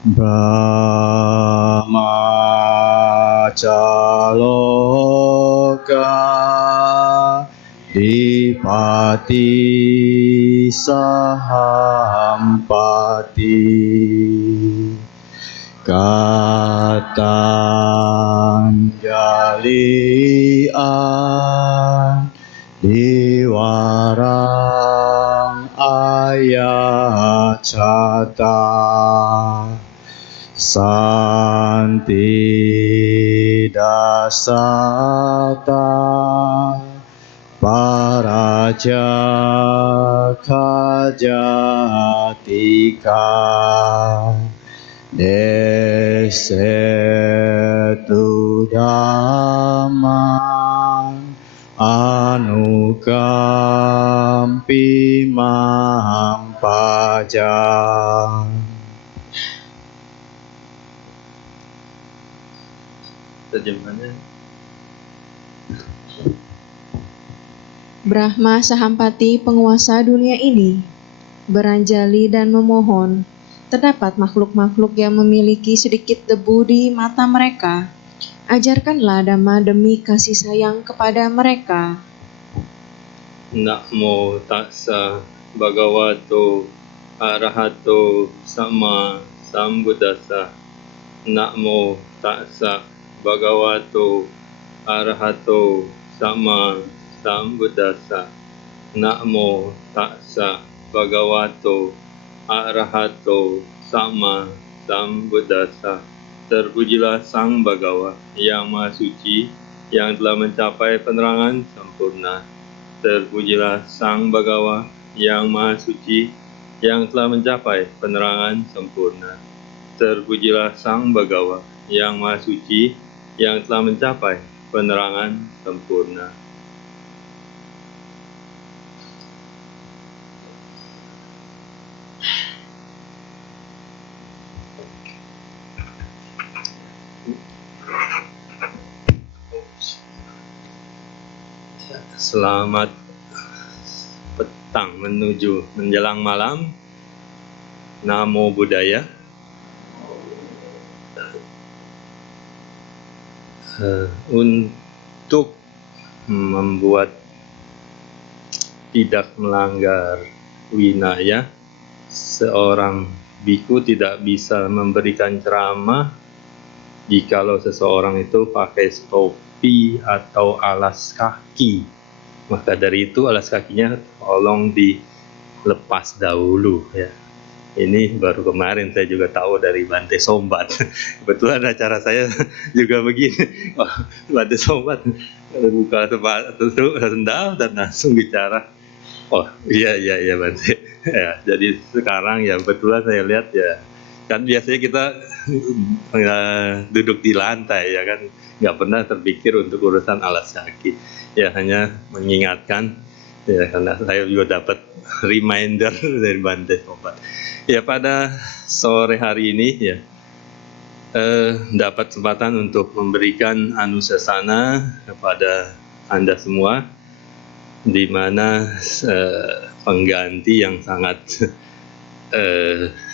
Brahmacaloka Dipati Sahampati Katanjalian Diwarang Ayacata Santi Dasata Paraja Kajatika Desetu Dhammang Anukampi Mampajang. Terjemahannya Brahma Sahampati penguasa dunia ini beranjali dan memohon, terdapat makhluk-makhluk yang memiliki sedikit debu di mata mereka. Ajarkanlah Dhamma demi kasih sayang kepada mereka. Namo tassa bhagavato arahato sama sambuddhassa. Namo tassa bhagavato arahato sama sambuddhassa. Namo tassa bhagavato arahato sama sambuddhassa. Terpujilah Sang Bhagawa yang Maha Suci, yang telah mencapai penerangan sempurna. Terpujilah Sang Bhagawa yang Maha Suci, yang telah mencapai penerangan sempurna. Terpujilah Sang Bhagawa yang Maha Suci, yang telah mencapai penerangan sempurna. Selamat petang menuju menjelang malam. Namo Buddhaya. Untuk membuat tidak melanggar winaya, seorang biku tidak bisa memberikan ceramah jikalau seseorang itu pakai topi atau alas kaki. Maka dari itu alas kakinya tolong dilepas dahulu ya. Ini baru kemarin saya juga tahu dari Bante Sombat. Kebetulan acara saya juga begini. Bante Sombat buka sendal dan langsung bicara. Oh iya Bante. Ya, jadi sekarang ya kebetulan saya lihat ya, kan biasanya kita duduk di lantai ya kan, nggak pernah terpikir untuk urusan alas kaki. Ya hanya mengingatkan ya, karena saya juga dapat reminder dari Bante Sobat. Ya pada sore hari ini ya dapat kesempatan untuk memberikan anusasana kepada Anda semua, di mana pengganti yang sangat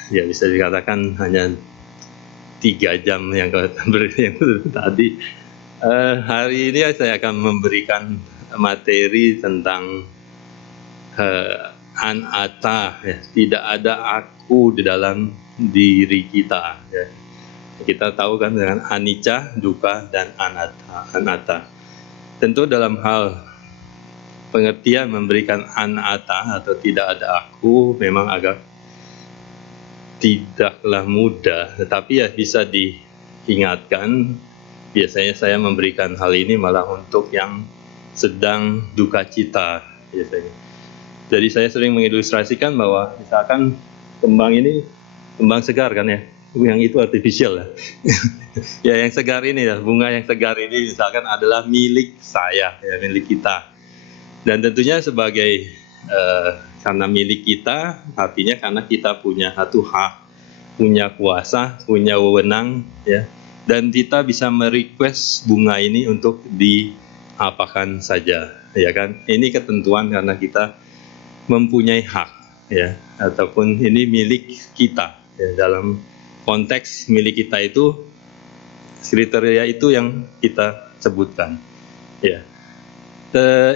ya bisa dikatakan hanya 3 jam yang tadi. Hari ini saya akan memberikan materi tentang anatta, ya. Tidak ada aku di dalam diri kita. Ya. Kita tahu kan dengan anicca, dukkha, dan anatta. Tentu dalam hal pengertian memberikan anatta atau tidak ada aku memang agak tidaklah mudah, tetapi ya bisa diingatkan. Biasanya saya memberikan hal ini malah untuk yang sedang duka cita biasanya. Jadi saya sering mengilustrasikan bahwa misalkan kembang ini kembang segar kan ya, yang itu artifisial ya. Ya yang segar ini ya, bunga yang segar ini misalkan adalah milik saya ya, milik kita. Dan tentunya sebagai karena milik kita, artinya karena kita punya satu hak, punya kuasa, punya wewenang ya. Dan kita bisa merequest bunga ini untuk diapakan saja, ya kan? Ini ketentuan karena kita mempunyai hak, ya, ataupun ini milik kita ya, dalam konteks milik kita itu kriteria itu yang kita sebutkan. Ya,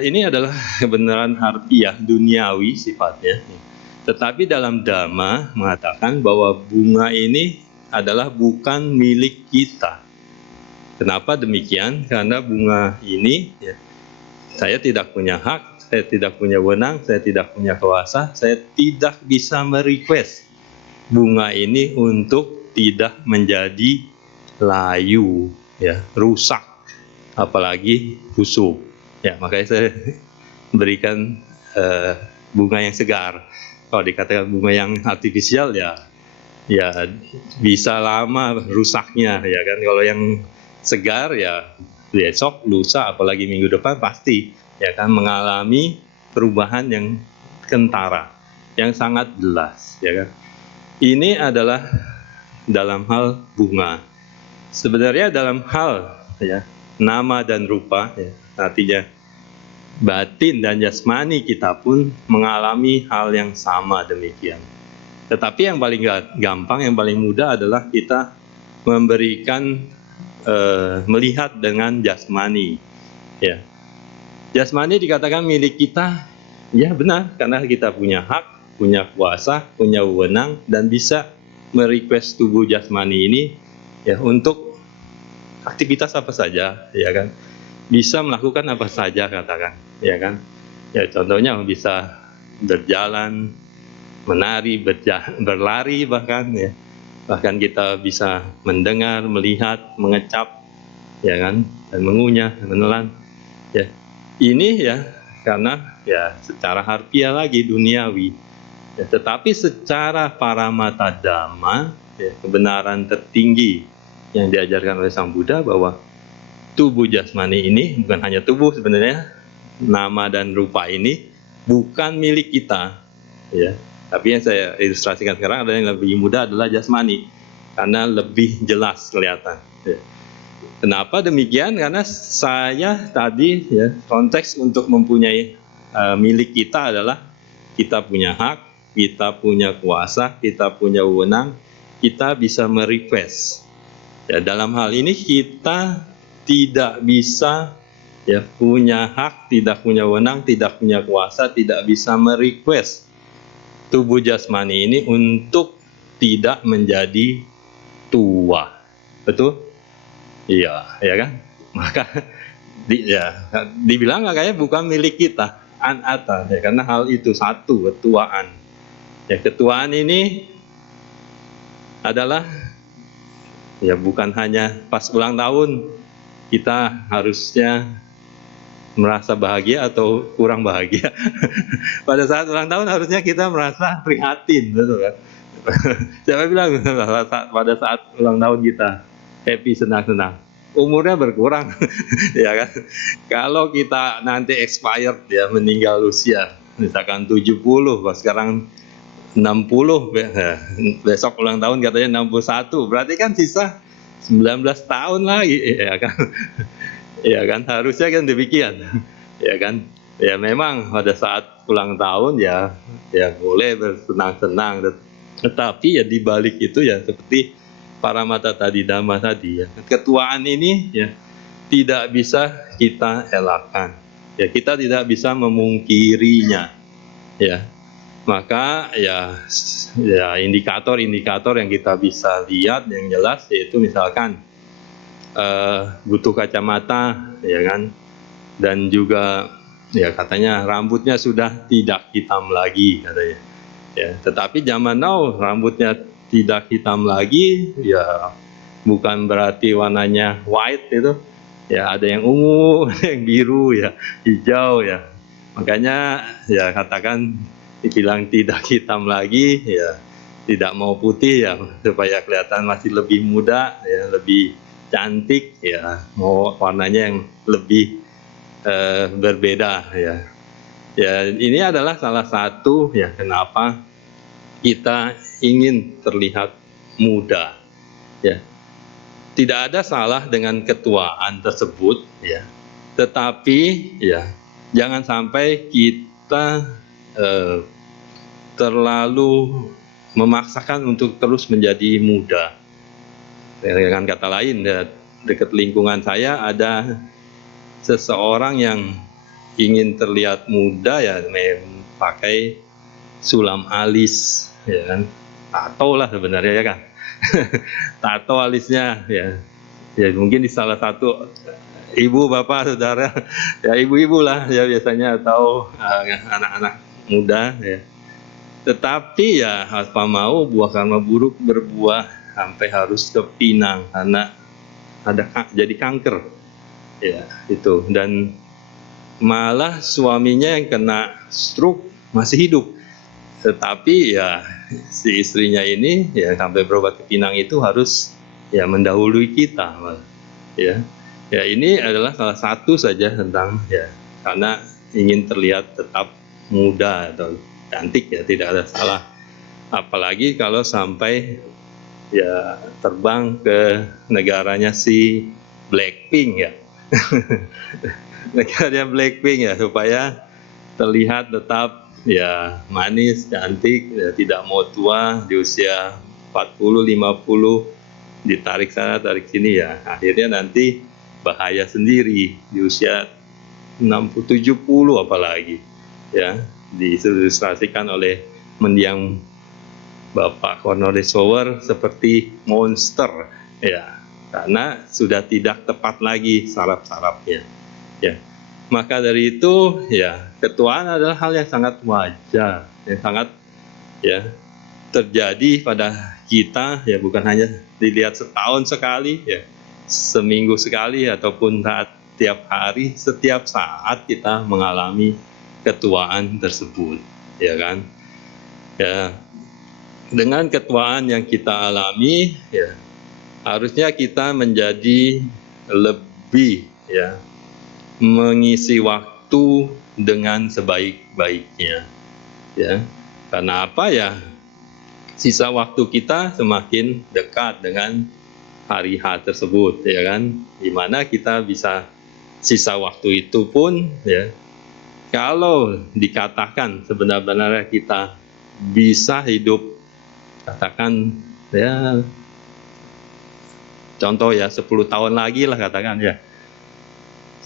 ini adalah kebenaran harfiah duniawi sifatnya. Tetapi dalam Dhamma mengatakan bahwa bunga ini adalah bukan milik kita. Kenapa demikian? Karena bunga ini saya tidak punya hak, saya tidak punya wewenang, saya tidak punya kuasa, saya tidak bisa merequest bunga ini untuk tidak menjadi layu, rusak, apalagi busuk. Makanya saya berikan bunga yang segar. Kalau dikatakan bunga yang artifisial ya bisa lama rusaknya, ya kan. Kalau yang segar ya besok, lusa, apalagi minggu depan pasti ya kan mengalami perubahan yang kentara, yang sangat jelas, ya kan. Ini adalah dalam hal bunga. Sebenarnya dalam hal nama dan rupa, artinya batin dan jasmani kita pun mengalami hal yang sama demikian. Tetapi yang paling gampang, yang paling mudah adalah kita memberikan melihat dengan jasmani. Jasmani dikatakan milik kita, ya benar, karena kita punya hak, punya kuasa, punya wewenang, dan bisa merequest tubuh jasmani ini untuk aktivitas apa saja, ya kan. Bisa melakukan apa saja, katakan, ya kan. Contohnya bisa berjalan, menari, berlari, bahkan kita bisa mendengar, melihat, mengecap, ya kan, dan mengunyah, menelan. Ini karena secara harfiah lagi duniawi. Tetapi secara paramata Dhamma, kebenaran tertinggi yang diajarkan oleh Sang Buddha bahwa tubuh jasmani ini bukan hanya tubuh, sebenarnya nama dan rupa ini bukan milik kita, tapi yang saya ilustrasikan sekarang adalah yang lebih mudah adalah jasmani, karena lebih jelas kelihatan. Kenapa demikian? Karena saya tadi konteks untuk mempunyai milik kita adalah kita punya hak, kita punya kuasa, kita punya wewenang, kita bisa merequest. Dalam hal ini kita tidak bisa punya hak, tidak punya wewenang, tidak punya kuasa, tidak bisa merequest tubuh jasmani ini untuk tidak menjadi tua. Betul? Iya, ya kan? Maka dibilang kayaknya bukan milik kita, anata, karena hal itu satu, ketuaan. Ketuaan ini adalah bukan hanya pas ulang tahun kita harusnya merasa bahagia atau kurang bahagia. Pada saat ulang tahun harusnya kita merasa prihatin, betul kan? Siapa bilang pada saat ulang tahun kita happy, senang-senang, umurnya berkurang. Ya kan? Kalau kita nanti expired, meninggal usia misalkan 70, sekarang 60, besok ulang tahun katanya 61, berarti kan sisa 19 tahun lagi, ya kan? Ya kan, harusnya kan demikian, ya kan. Memang pada saat ulang tahun boleh bersenang-senang, tetapi di balik itu seperti paramata tadi, Dhamma tadi, ketuaan ini tidak bisa kita elakkan, kita tidak bisa memungkirinya, maka indikator-indikator yang kita bisa lihat yang jelas yaitu misalkan butuh kacamata, ya kan, dan juga katanya rambutnya sudah tidak hitam lagi, katanya. Tetapi zaman now rambutnya tidak hitam lagi, bukan berarti warnanya white itu, ada yang ungu, ada yang biru, hijau, makanya katakan dibilang tidak hitam lagi, tidak mau putih, supaya kelihatan masih lebih muda, lebih cantik, mau warnanya yang lebih berbeda, ini adalah salah satu kenapa kita ingin terlihat muda, tidak ada salah dengan ketuaan tersebut, tetapi jangan sampai kita terlalu memaksakan untuk terus menjadi muda. Dengan kata lain, dekat lingkungan saya ada seseorang yang ingin terlihat muda, ya pakai sulam alis, ya kan, tato lah sebenarnya, ya kan. Tato alisnya, ya mungkin di salah satu ibu, bapak, saudara, ya ibu-ibu lah ya biasanya, atau anak-anak muda, ya. Tetapi ya apa mau, buah karma buruk berbuah sampai harus ke pinang karena jadi kanker, ya itu. Dan malah suaminya yang kena stroke masih hidup, tetapi ya si istrinya ini ya sampai berobat ke Pinang itu harus ya mendahului kita, ya. Ya ini adalah salah satu saja tentang ya karena ingin terlihat tetap muda atau cantik, ya tidak ada salah. Apalagi kalau sampai ya terbang ke negaranya si Blackpink, ya. Negaranya Blackpink, ya, supaya terlihat tetap ya manis, cantik, ya, tidak mau tua di usia 40, 50, ditarik sana tarik sini, ya akhirnya nanti bahaya sendiri di usia 60, 70 apalagi, ya, diilustrasikan oleh mendiang Bapak Cornelius Sower seperti monster, ya, karena sudah tidak tepat lagi saraf-sarafnya, ya. Maka dari itu ya ketuaan adalah hal yang sangat wajar, yang sangat ya terjadi pada kita, ya bukan hanya dilihat setahun sekali, ya seminggu sekali, ataupun tiap hari, setiap saat kita mengalami ketuaan tersebut, ya kan. Ya, dengan ketuaan yang kita alami, ya harusnya kita menjadi lebih ya mengisi waktu dengan sebaik-baiknya, ya. Karena apa, ya sisa waktu kita semakin dekat dengan hari H tersebut, ya kan, dimana kita bisa sisa waktu itu pun, ya kalau dikatakan sebenarnya kita bisa hidup, katakan ya contoh ya 10 tahun lagi lah, katakan ya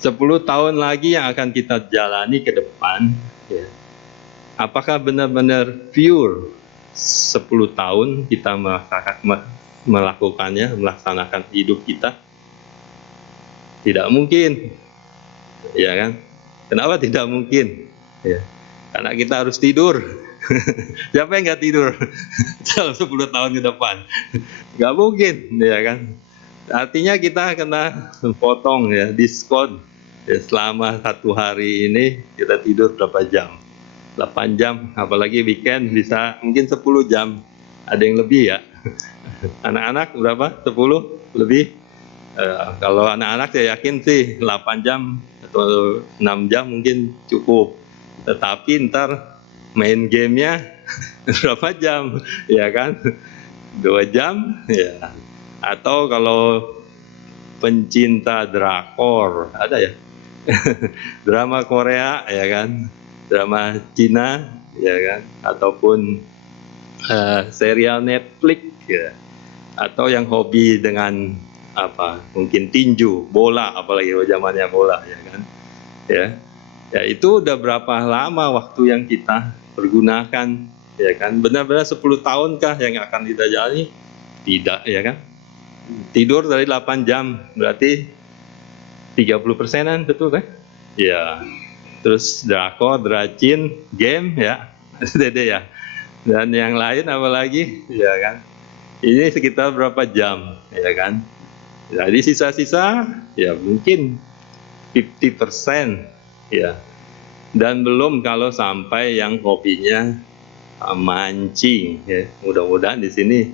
10 tahun lagi yang akan kita jalani ke depan, ya, apakah benar-benar pure 10 tahun kita melaksanakan hidup kita? Tidak mungkin, ya kan. Kenapa tidak mungkin? Ya, karena kita harus tidur. Siapa yang nggak tidur dalam 10 tahun ke depan? Nggak mungkin, ya kan. Artinya kita kena potong, ya, diskon, ya, selama 1 hari ini kita tidur berapa jam? 8 jam, apalagi weekend bisa mungkin 10 jam, ada yang lebih, ya. Anak-anak berapa? 10 lebih. Kalau anak-anak saya yakin sih 8 jam atau 6 jam mungkin cukup, tetapi ntar main gamenya berapa jam, ya kan, 2 jam, ya. Atau kalau pencinta drakor, ada ya, drama Korea, ya kan, drama Cina, ya kan, ataupun serial Netflix, ya, atau yang hobi dengan apa, mungkin tinju, bola, apalagi zamannya bola, ya kan, ya. Ya itu udah berapa lama waktu yang kita pergunakan, ya kan? Benar-benar 10 tahunkah yang akan kita jalani? Tidak, ya kan? Tidur dari 8 jam, berarti 30%-an, betul kan? Ya. Terus drakor, dracin, game, ya. Dede, ya. Dan yang lain apalagi, ya kan? Ini sekitar berapa jam, ya kan? Jadi sisa-sisa ya mungkin 50%, ya. Dan belum kalau sampai yang hobinya mancing, ya. Mudah-mudahan di sini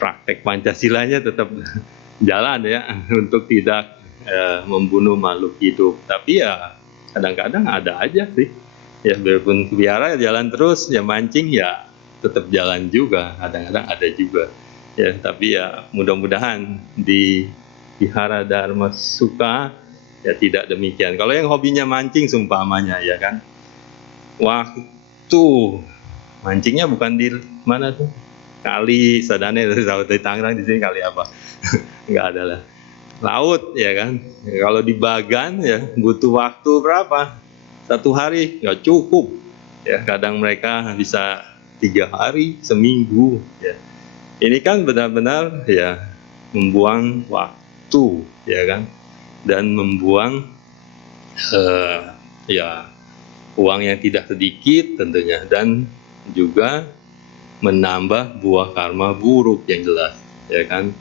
praktek Pancasilanya tetap jalan, ya, untuk tidak membunuh makhluk hidup. Tapi ya kadang-kadang ada aja sih, ya, biarpun biara jalan terus, ya mancing ya tetap jalan juga, kadang-kadang ada juga, ya. Tapi ya mudah-mudahan di Vihara Dharma Suka ya tidak demikian. Kalau yang hobinya mancing seumpamanya, ya kan, waktu mancingnya bukan di mana tuh, kali Sadane di Tangerang, di sini kali apa? Nggak ada lah. Laut ya kan. Kalau di Bagan ya butuh waktu berapa? 1 hari nggak cukup. Ya kadang mereka bisa 3 hari, seminggu. Ya. Ini kan benar-benar ya membuang waktu ya kan, dan membuang eh, ya uang yang tidak sedikit tentunya, dan juga menambah buah karma buruk yang jelas ya kan.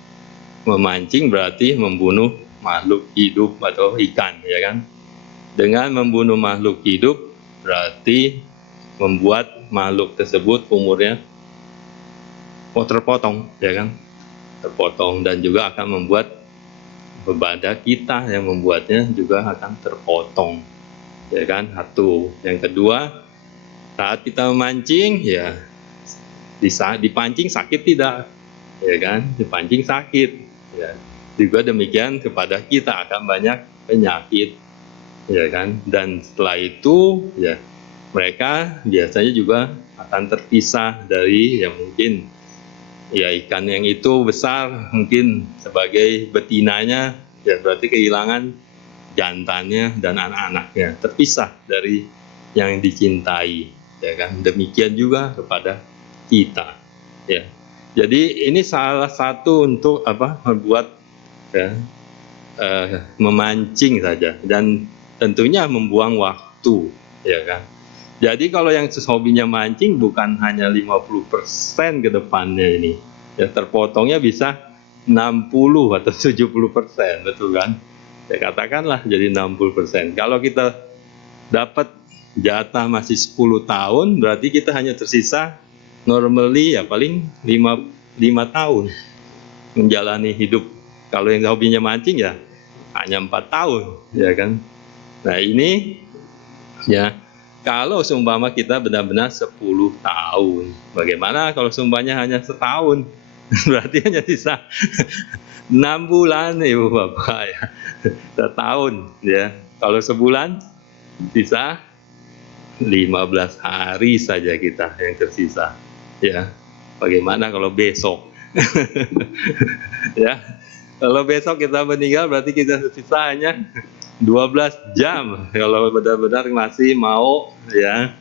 Memancing berarti membunuh makhluk hidup atau ikan ya kan. Dengan membunuh makhluk hidup berarti membuat makhluk tersebut umurnya terpotong ya kan, terpotong, dan juga akan membuat kepada kita yang membuatnya juga akan terpotong ya kan. Satu. Yang kedua, saat kita memancing ya bisa dipancing sakit tidak ya kan, dipancing sakit ya. Juga demikian kepada kita akan banyak penyakit ya kan. Dan setelah itu ya mereka biasanya juga akan terpisah dari yang mungkin ya ikan yang itu besar, mungkin sebagai betinanya ya berarti kehilangan jantannya dan anak-anaknya, terpisah dari yang dicintai ya kan. Demikian juga kepada kita ya. Jadi ini salah satu untuk apa, membuat ya, memancing saja, dan tentunya membuang waktu ya kan. Jadi kalau yang hobinya mancing bukan hanya 50% ke depannya ini, ya terpotongnya bisa 60 atau 70%, betul kan? Ya katakanlah jadi 60%. Kalau kita dapat jatah masih 10 tahun, berarti kita hanya tersisa normally ya paling 5 tahun menjalani hidup. Kalau yang hobinya mancing ya hanya 4 tahun, ya kan? Nah ini ya, kalau seumpama kita benar-benar 10 tahun, bagaimana kalau seumpamanya hanya setahun? Berarti hanya sisa 6 bulan Ibu Bapak ya. Setahun ya. Kalau sebulan sisa 15 hari saja kita yang tersisa. Ya. Bagaimana kalau besok? Ya. Kalau besok kita meninggal berarti kita tersisa hanya 12 jam. Kalau benar-benar masih mau ya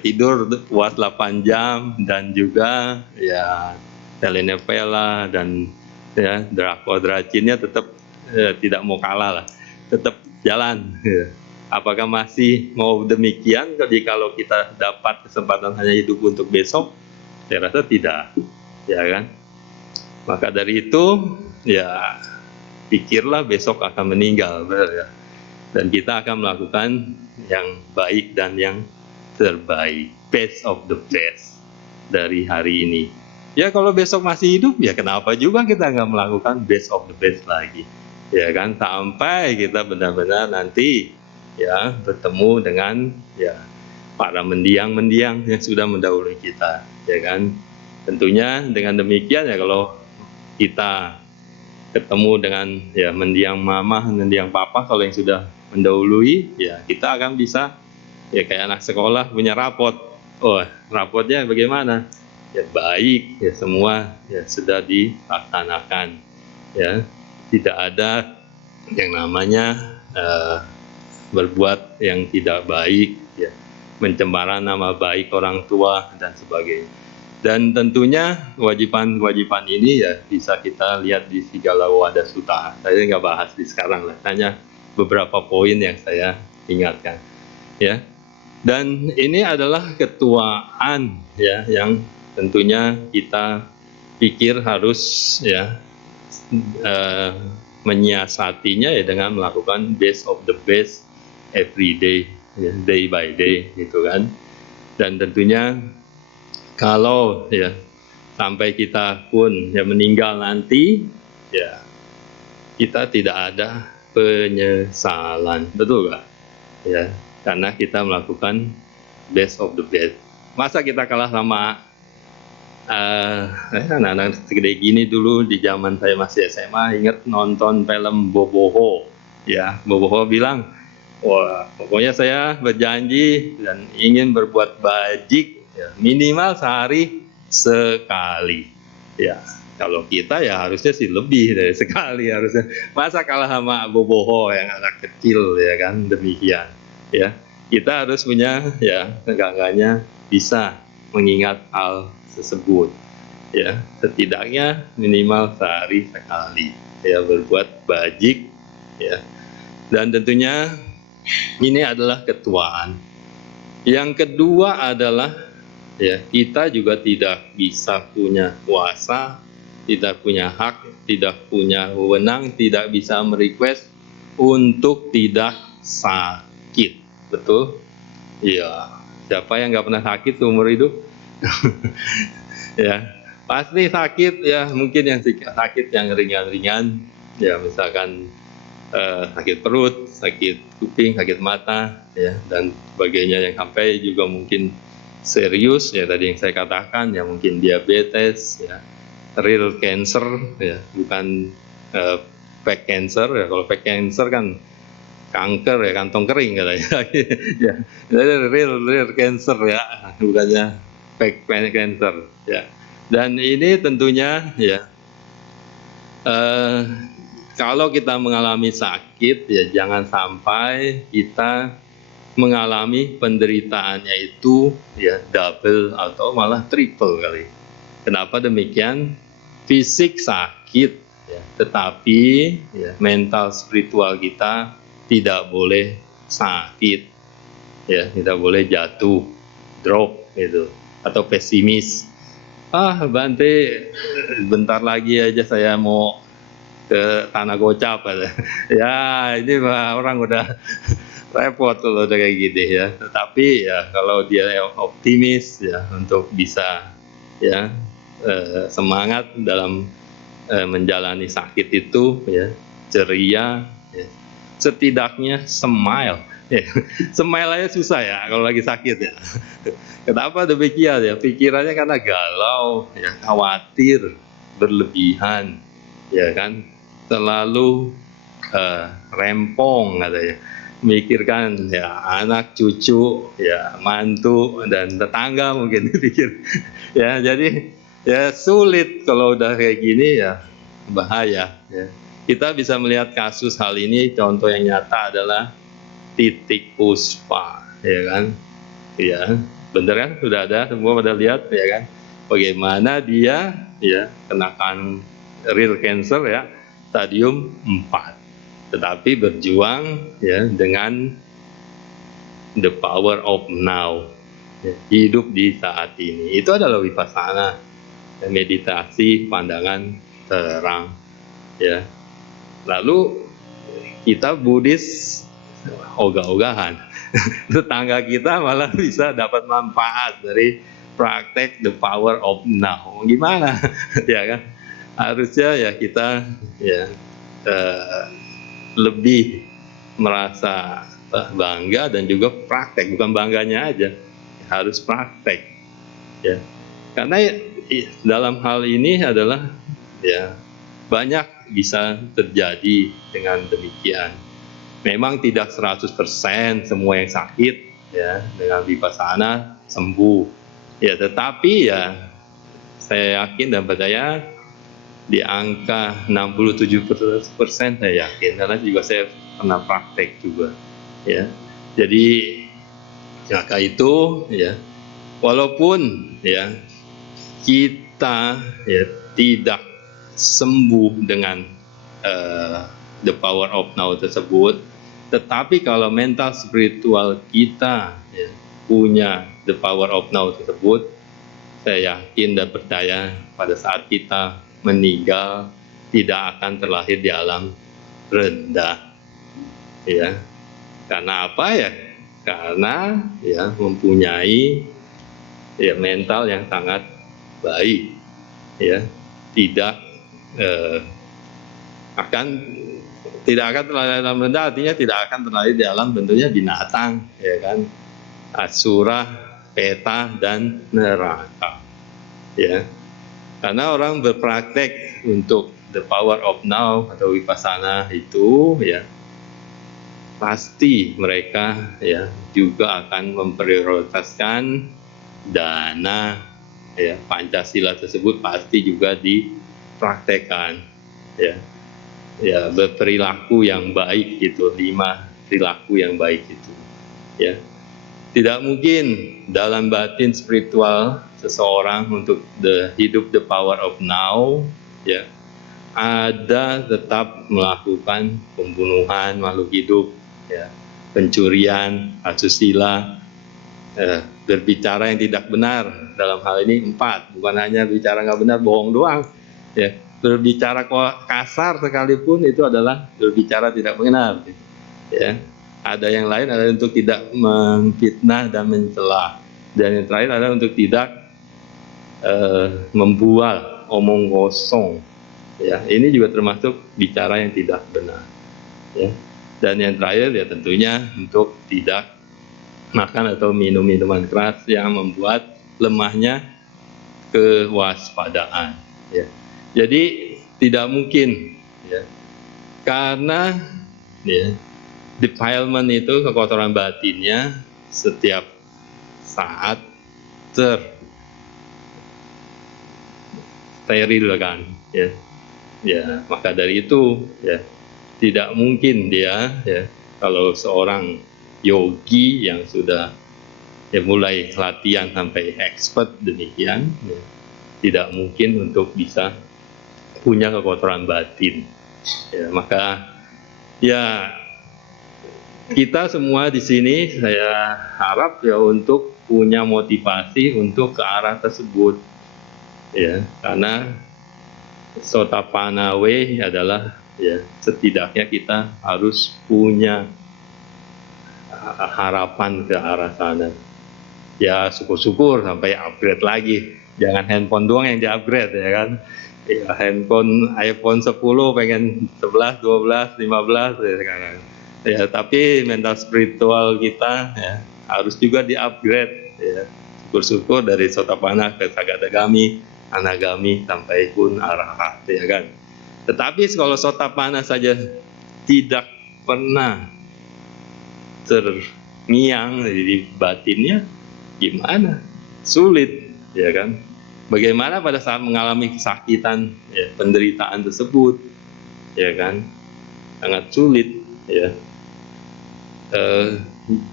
tidur puas 8 jam, dan juga ya telenovela dan ya drakor dracinnya tetap tidak mau kalah lah, tetap jalan ya. Apakah masih mau demikian kalau kita dapat kesempatan hanya hidup untuk besok? Saya rasa tidak ya kan. Maka dari itu ya pikirlah besok akan meninggal, benar ya? Dan kita akan melakukan yang baik dan yang terbaik, best of the best dari hari ini. Ya kalau besok masih hidup ya kenapa juga kita nggak melakukan best of the best lagi, ya kan, sampai kita benar-benar nanti ya bertemu dengan ya para mendiang-mendiang yang sudah mendahului kita, ya kan. Tentunya dengan demikian ya kalau kita ketemu dengan ya mendiang mama, mendiang papa kalau yang sudah mendahului, ya kita akan bisa ya kayak anak sekolah punya rapot. Oh, rapotnya bagaimana? Ya baik, ya semua ya sudah dilaksanakan. Ya, tidak ada yang namanya berbuat yang tidak baik, ya, mencemara nama baik orang tua dan sebagainya. Dan tentunya kewajiban-kewajiban ini ya bisa kita lihat di Sigala Wada Sutta. Saya nggak bahas di sekarang lah, hanya beberapa poin yang saya ingatkan. Ya, dan ini adalah ketuaan ya yang tentunya kita pikir harus ya menyiasatinya ya dengan melakukan best of the best every day, ya, day by day gitu kan. Dan tentunya kalau ya sampai kita pun ya meninggal nanti ya kita tidak ada penyesalan, betul nggak? Ya, karena kita melakukan best of the best. Masa kita kalah sama anak-anak segede gini dulu di zaman saya masih SMA, ingat nonton film Boboho. Ya, Boboho bilang, wah pokoknya saya berjanji dan ingin berbuat bajik ya, minimal sehari sekali. Ya, kalau kita ya harusnya sih lebih dari sekali harusnya. Masa kalah sama boboho yang anak kecil ya kan, demikian. Ya, kita harus punya ya enggak-enggaknya bisa mengingat hal tersebut. Ya, setidaknya minimal sehari sekali ya berbuat bajik ya. Dan tentunya ini adalah ketuaan. Yang kedua adalah ya kita juga tidak bisa punya kuasa, tidak punya hak, tidak punya wewenang, tidak bisa merequest untuk tidak sakit. Betul? Iya. Siapa yang nggak pernah sakit seumur hidup? Ya, pasti sakit ya. Mungkin yang sakit yang ringan-ringan, ya misalkan sakit perut, sakit kuping, sakit mata, ya dan sebagainya. Yang sampai juga mungkin serius ya tadi yang saya katakan ya mungkin diabetes ya, real cancer ya bukan fake cancer ya. Kalau fake cancer kan kanker ya, kantong kering katanya. Ya, real cancer ya, bukannya fake cancer ya. Dan ini tentunya ya kalau kita mengalami sakit ya jangan sampai kita mengalami penderitaannya itu ya double atau malah triple kali. Kenapa demikian? Fisik sakit ya, tetapi ya, mental spiritual kita tidak boleh sakit ya, tidak boleh jatuh, drop gitu atau pesimis. Bante, bentar lagi aja saya mau ke tanah gocap ya ini mah orang udah repot kalau udah kayak gini ya. Tetapi ya kalau dia optimis ya untuk bisa ya semangat dalam menjalani sakit itu ya, ceria ya. Setidaknya smile ya. Smile aja susah ya kalau lagi sakit ya. Kenapa demikian ya? Pikirannya karena galau ya, khawatir berlebihan ya kan, terlalu rempong katanya, mikirkan ya anak cucu ya mantu dan tetangga mungkin pikir ya. Jadi ya sulit kalau udah kayak gini ya, bahaya ya. Kita bisa melihat kasus hal ini, contoh yang nyata adalah Titik Puspa ya kan, ya bener kan, sudah ada semua pada lihat ya kan, bagaimana dia ya kenakan real cancer ya stadium 4, tetapi berjuang ya dengan the power of now ya, hidup di saat ini. Itu adalah vipassana ya, meditasi pandangan terang ya. Lalu kita Buddhis ogah-ogahan, tetangga kita malah bisa dapat manfaat dari praktek the power of now. Gimana ya kan, harusnya ya kita ya lebih merasa bangga dan juga praktek, bukan bangganya aja, harus praktek ya. Karena dalam hal ini adalah ya banyak bisa terjadi dengan demikian. Memang tidak 100% semua yang sakit ya dengan vipassana sembuh ya, tetapi ya saya yakin dan percaya di angka 67% saya yakin, karena juga saya pernah praktek juga ya. Jadi maka itu ya, walaupun ya kita ya tidak sembuh dengan the power of now tersebut, tetapi kalau mental spiritual kita ya, punya the power of now tersebut, saya yakin dan percaya pada saat kita meninggal tidak akan terlahir di alam rendah ya. Karena apa ya? Karena ya mempunyai ya mental yang sangat baik ya, tidak akan terlahir di alam rendah, artinya tidak akan terlahir di alam bentuknya binatang ya kan, asura, peta dan neraka ya. Karena orang berpraktek untuk the power of now atau vipassana itu ya, pasti mereka ya juga akan memprioritaskan dana ya Pancasila tersebut pasti juga dipraktekkan, ya berperilaku yang baik gitu, 5 perilaku yang baik itu, ya. Tidak mungkin dalam batin spiritual seseorang untuk hidup the power of now, ya, ada tetap melakukan pembunuhan makhluk hidup, ya, pencurian, asusila, berbicara yang tidak benar. Dalam hal ini 4, bukan hanya bicara nggak benar, bohong doang, ya. Berbicara kasar sekalipun itu adalah berbicara tidak benar, ya. Ada yang lain adalah untuk tidak memfitnah dan mencela, dan yang terakhir adalah untuk tidak membual, omong kosong, ya. Ini juga termasuk bicara yang tidak benar, ya. Dan yang terakhir ya tentunya untuk tidak makan atau minum minuman keras yang membuat lemahnya kewaspadaan, ya. Jadi tidak mungkin, ya, karena ya defilement itu kekotoran batinnya setiap saat steril kan, ya. Ya, maka dari itu ya tidak mungkin dia, ya, kalau seorang yogi yang sudah ya mulai latihan sampai expert demikian, ya, tidak mungkin untuk bisa punya kekotoran batin, ya. Maka ya kita semua di sini saya harap ya untuk punya motivasi untuk ke arah tersebut, ya, karena Sotapana way adalah ya setidaknya kita harus punya harapan ke arah sana. Ya syukur-syukur sampai upgrade lagi. Jangan handphone doang yang di-upgrade, ya kan. Ya, handphone iPhone 10 pengen 11, 12, 15 ya sekarang. Ya, tapi mental spiritual kita ya harus juga di-upgrade, ya. Syukur-syukur dari Sotapana ke Sagadagami, Anagami sampai pun Arahat, ya kan. Tetapi kalau Sotapana saja tidak pernah terngiang di batinnya, gimana? Sulit, ya kan? Bagaimana pada saat mengalami kesakitan, ya, penderitaan tersebut, ya kan? Sangat sulit, ya.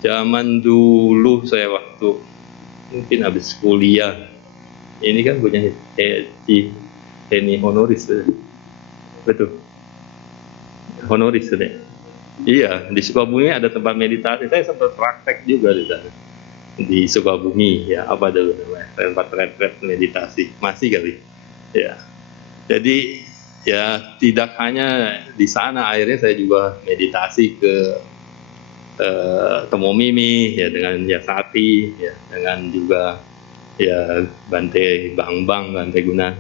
Zaman dulu saya waktu mungkin habis kuliah, ini kan punya Heni honoris, betul, honoris deh. Iya, di Sukabumi ada tempat meditasi. Saya sempat praktek juga di sana. Di Sukabumi, ya, apa dulu namanya, tempat retret meditasi, masih kali, ya. Jadi ya tidak hanya di sana, akhirnya saya juga meditasi ke Tomomimi, ya, dengan Yasati, ya, dengan juga ya Bante Bangbang, Bante Guna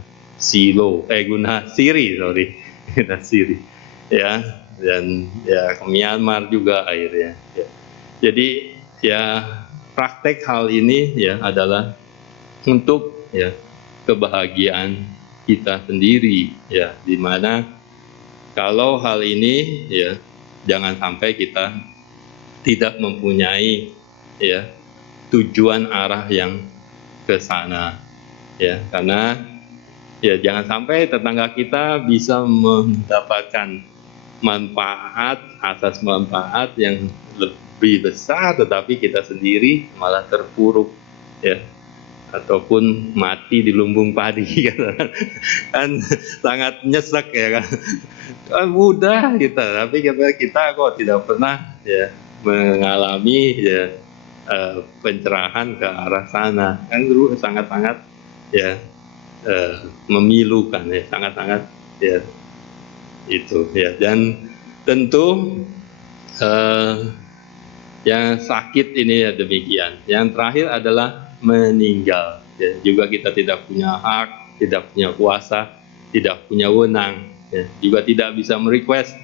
Guna Siri, sorry, Guna Siri, ya, dan ya ke Myanmar juga akhirnya, ya. Jadi ya praktek hal ini ya adalah untuk ya kebahagiaan kita sendiri, ya, dimana kalau hal ini ya jangan sampai kita tidak mempunyai ya tujuan arah yang ke sana, ya, karena ya jangan sampai tetangga kita bisa mendapatkan manfaat atas manfaat yang lebih besar, tetapi kita sendiri malah terpuruk, ya, ataupun mati di lumbung padi kan sangat nyesek, ya kan. Mudah kita, tapi kita kok tidak pernah ya mengalami ya pencerahan ke arah sana, kan dulu sangat-sangat ya memilukan, ya, sangat-sangat ya itu, ya. Dan tentu yang sakit ini ya demikian. Yang terakhir adalah meninggal, ya. Juga kita tidak punya hak, tidak punya kuasa, tidak punya wewenang, ya. Juga tidak bisa merequest,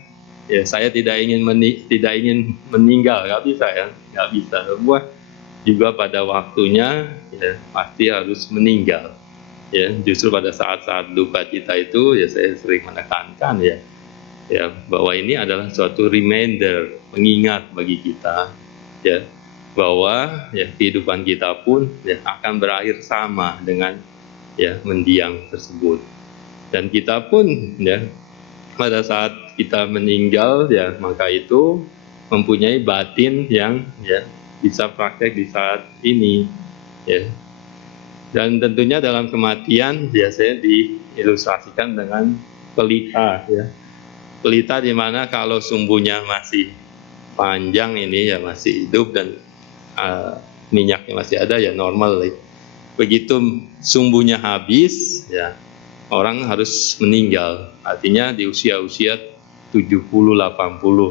ya, saya tidak ingin meninggal, nggak bisa, ya, nggak bisa. Semua juga pada waktunya ya pasti harus meninggal, ya. Justru pada saat-saat duka cita itu ya saya sering menekankan ya bahwa ini adalah suatu reminder, pengingat bagi kita, ya, bahwa ya kehidupan kita pun ya akan berakhir sama dengan ya mendiang tersebut. Dan kita pun ya pada saat kita meninggal ya maka itu mempunyai batin yang ya bisa praktek di saat ini ya. Dan tentunya dalam kematian biasanya diilustrasikan dengan pelita ya. Pelita di mana kalau sumbunya masih panjang ini ya masih hidup dan minyaknya masih ada ya normal. Begitu sumbunya habis ya orang harus meninggal. Artinya di usia-usia 70-80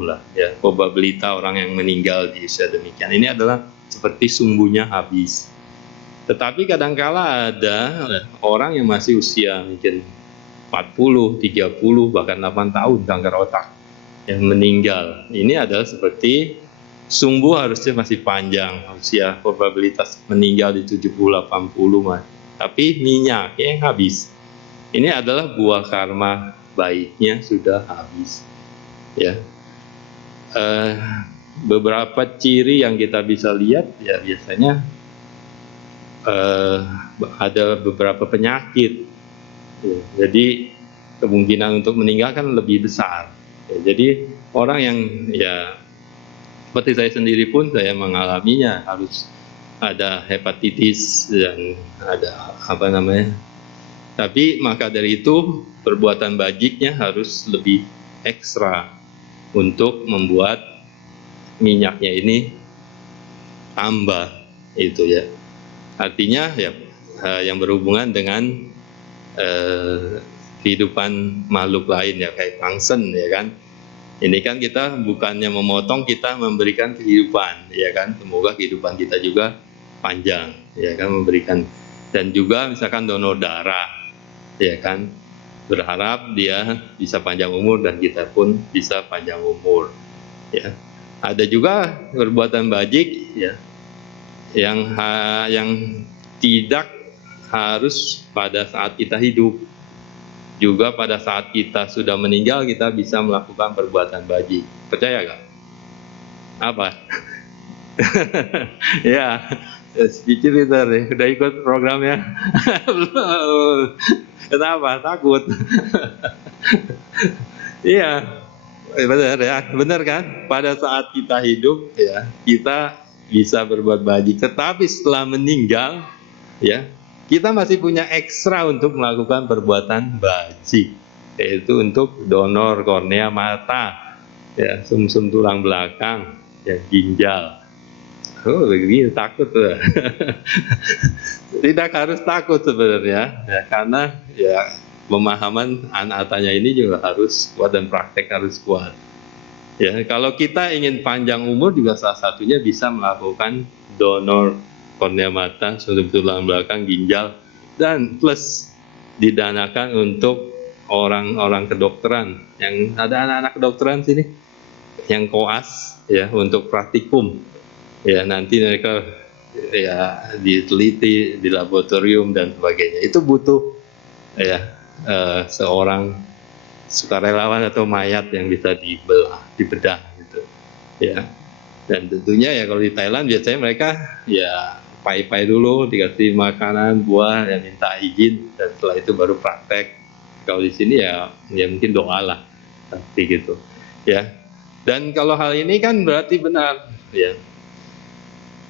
lah ya probabilitas orang yang meninggal di usia demikian. Ini adalah seperti sumbunya habis. Tetapi kadangkala ada orang yang masih usia mungkin 40, 30, bahkan 8 tahun kanker otak yang meninggal. Ini adalah seperti sumbu harusnya masih panjang, usia probabilitas meninggal di 70-80 mah. Tapi minyaknya yang habis. Ini adalah buah karma baiknya sudah habis. Ya, beberapa ciri yang kita bisa lihat ya biasanya ada beberapa penyakit. Ya, jadi kemungkinan untuk meninggal kan lebih besar. Ya, jadi orang yang ya seperti saya sendiri pun saya mengalaminya, harus ada hepatitis dan ada apa namanya. Tapi maka dari itu perbuatan bajiknya harus lebih ekstra untuk membuat minyaknya ini tambah itu ya. Artinya ya yang berhubungan dengan kehidupan makhluk lain ya kayak pangsen ya kan. Ini kan kita bukannya memotong, kita memberikan kehidupan ya kan. Semoga kehidupan kita juga panjang ya kan, memberikan. Dan juga misalkan donor darah ya kan, berharap dia bisa panjang umur dan kita pun bisa panjang umur ya. Ada juga perbuatan bajik ya yang tidak harus pada saat kita hidup, juga pada saat kita sudah meninggal kita bisa melakukan perbuatan bajik. Percaya gak? Apa? Ya, sedikit Peter, udah ikut programnya? Kenapa? Takut? Iya, benar ya, benar kan? Pada saat kita hidup ya kita bisa berbuat bajik, tetapi setelah meninggal ya kita masih punya ekstra untuk melakukan perbuatan bajik, yaitu untuk donor kornea mata ya, sumsum tulang belakang ya, ginjal. Oh begitu, takut tuh. Tidak harus takut sebenarnya ya, karena ya pemahaman anatanya ini juga harus kuat dan praktek harus kuat. Ya, kalau kita ingin panjang umur juga salah satunya bisa melakukan donor kornea mata, sumsum tulang belakang, ginjal, dan plus didanakan untuk orang-orang kedokteran. Yang ada anak-anak kedokteran sini yang koas ya untuk praktikum. Ya, nanti mereka ya diteliti di laboratorium dan sebagainya. Itu butuh ya seorang sukarelawan atau mayat yang bisa dibedah gitu ya. Dan tentunya ya kalau di Thailand biasanya mereka ya pai-pai dulu, dikasih makanan buah yang minta izin, dan setelah itu baru praktek. Kalau di sini ya mungkin doa lah seperti gitu ya. Dan kalau hal ini kan berarti benar ya,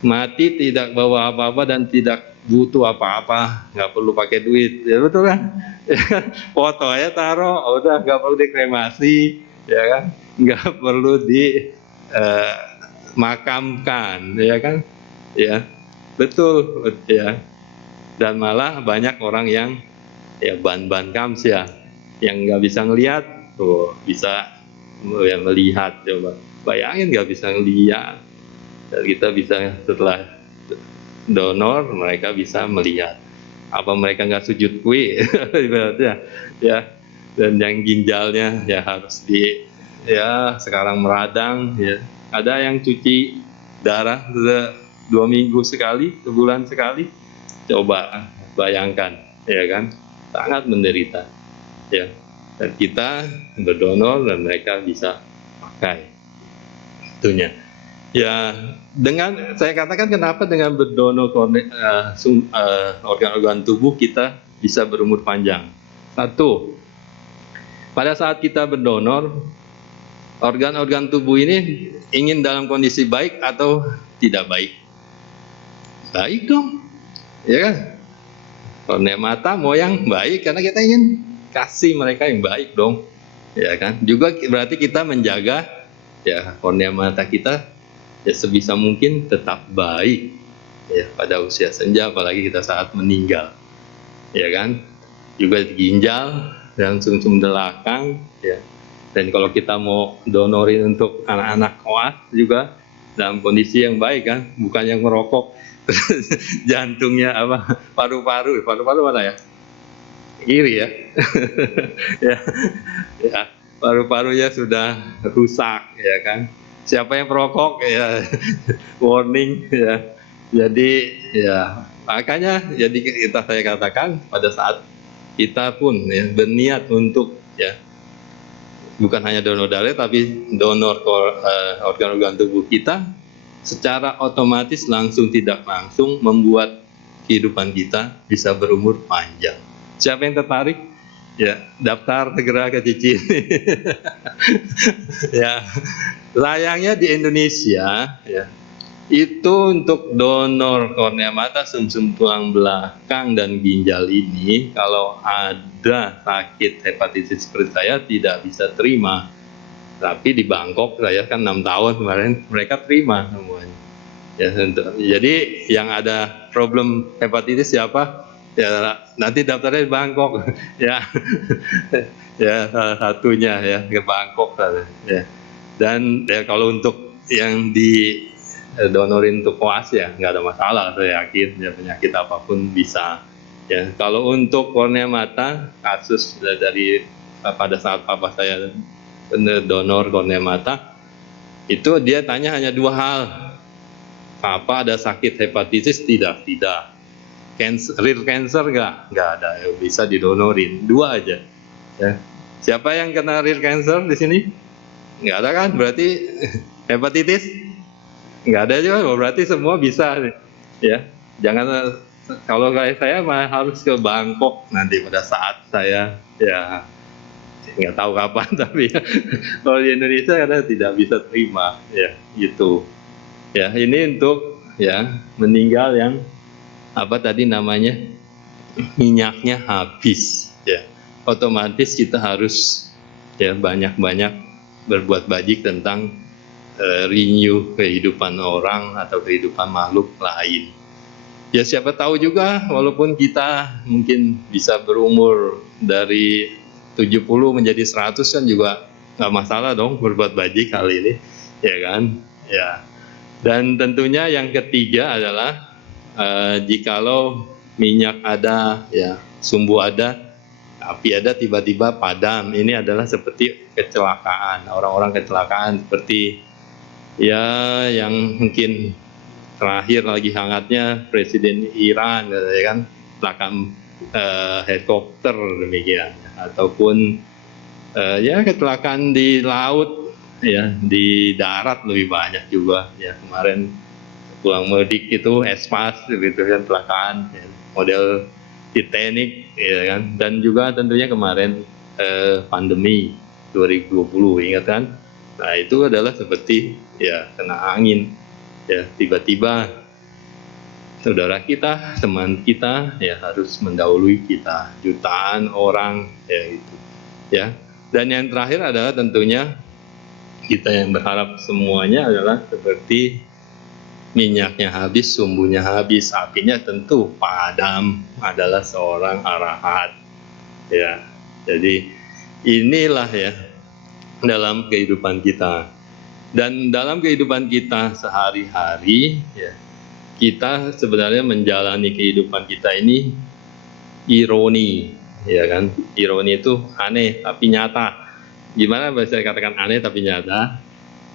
mati tidak bawa apa-apa dan tidak butuh apa-apa, nggak perlu pakai duit, ya betul kan? Foto aja taruh, udah nggak perlu dikremasi, ya kan? Nggak perlu dimakamkan, ya kan? Ya, betul, ya. Dan malah banyak orang yang ya ban-ban kams ya, yang nggak bisa ngelihat, tuh bisa ya, melihat, coba bayangin nggak bisa ngelihat, dan kita bisa setelah donor mereka bisa melihat. Apa mereka nggak sujud kui ibaratnya ya. Dan yang ginjalnya ya harus ya sekarang meradang ya. Ada yang cuci darah 2 minggu sekali, sebulan sekali. Coba bayangkan ya kan, sangat menderita ya. Dan kita berdonor dan mereka bisa pakai itunya. Ya, dengan saya katakan kenapa dengan berdonor organ-organ tubuh kita bisa berumur panjang. Satu, pada saat kita berdonor, organ-organ tubuh ini ingin dalam kondisi baik atau tidak baik? Baik dong, ya kan? Kornea mata mau yang baik karena kita ingin kasih mereka yang baik dong, ya kan? Juga berarti kita menjaga ya kornea mata kita ya sebisa mungkin tetap baik ya pada usia senja, apalagi kita saat meninggal, ya kan? Juga ginjal dan sumsum belakang, ya. Dan kalau kita mau donorin untuk anak-anak koas juga dalam kondisi yang baik kan, bukan yang merokok. Jantungnya apa, paru-paru mana ya, kiri ya. Ya, ya, paru-parunya sudah rusak, ya kan. Siapa yang perokok ya warning ya. Jadi ya makanya jadi saya katakan pada saat kita pun ya berniat untuk ya bukan hanya donor darah tapi donor organ-organ tubuh kita, secara otomatis langsung tidak langsung membuat kehidupan kita bisa berumur panjang. Siapa yang tertarik? Ya, daftar segera ke Cici. Ya, sayangnya di Indonesia ya, itu untuk donor kornea mata, sumsum tulang belakang dan ginjal ini kalau ada sakit hepatitis seperti saya tidak bisa terima. Tapi di Bangkok saya kan 6 tahun kemarin mereka terima semuanya. Ya, jadi yang ada problem hepatitis siapa? Ya nanti daftarnya di Bangkok. Ya, ya salah satunya ya ke Bangkok ya. Dan ya kalau untuk yang di donorin untuk koas ya nggak ada masalah, saya yakin ya penyakit apapun bisa. Ya kalau untuk kornea mata kasus dari pada saat papa saya donor kornea mata itu dia tanya hanya dua hal, apa ada sakit hepatitis? Tidak. Real cancer nggak ada, ya, bisa didonorin, dua aja. Ya. Siapa yang kena real cancer di sini? Nggak ada kan? Berarti hepatitis nggak ada juga, berarti semua bisa. Ya, jangan kalau kayak saya mah harus ke Bangkok nanti pada saat saya ya nggak tahu kapan tapi kalau di Indonesia karena tidak bisa terima ya gitu ya. Ini untuk ya meninggal yang apa tadi namanya minyaknya habis ya, otomatis kita harus ya banyak-banyak berbuat baik tentang renew kehidupan orang atau kehidupan makhluk lain. Ya siapa tahu juga walaupun kita mungkin bisa berumur dari 70 menjadi 100 kan juga nggak masalah dong berbuat baik kali ini, ya kan? Ya. Dan tentunya yang ketiga adalah jikalau minyak ada, ya sumbu ada, api ada tiba-tiba padam, ini adalah seperti kecelakaan, orang-orang kecelakaan seperti ya yang mungkin terakhir lagi hangatnya Presiden Iran, ya kan, kecelakaan helikopter demikian, ataupun ya kecelakaan di laut, ya di darat lebih banyak juga. Ya kemarin pulang mudik itu Espas gitu kan kecelakaan ya, model Titanic, ya kan, dan juga tentunya kemarin pandemi 2020 ingat kan? Nah itu adalah seperti ya kena angin. Ya tiba-tiba saudara kita, teman kita ya harus mendahului kita, jutaan orang ya itu ya. Dan yang terakhir adalah tentunya kita yang berharap semuanya adalah seperti minyaknya habis, sumbunya habis, apinya tentu padam, adalah seorang arahat ya. Jadi inilah ya dalam kehidupan kita. Dan dalam kehidupan kita sehari-hari ya, kita sebenarnya menjalani kehidupan kita ini ironi, ya kan? Ironi itu aneh tapi nyata. Gimana bisa dikatakan aneh tapi nyata?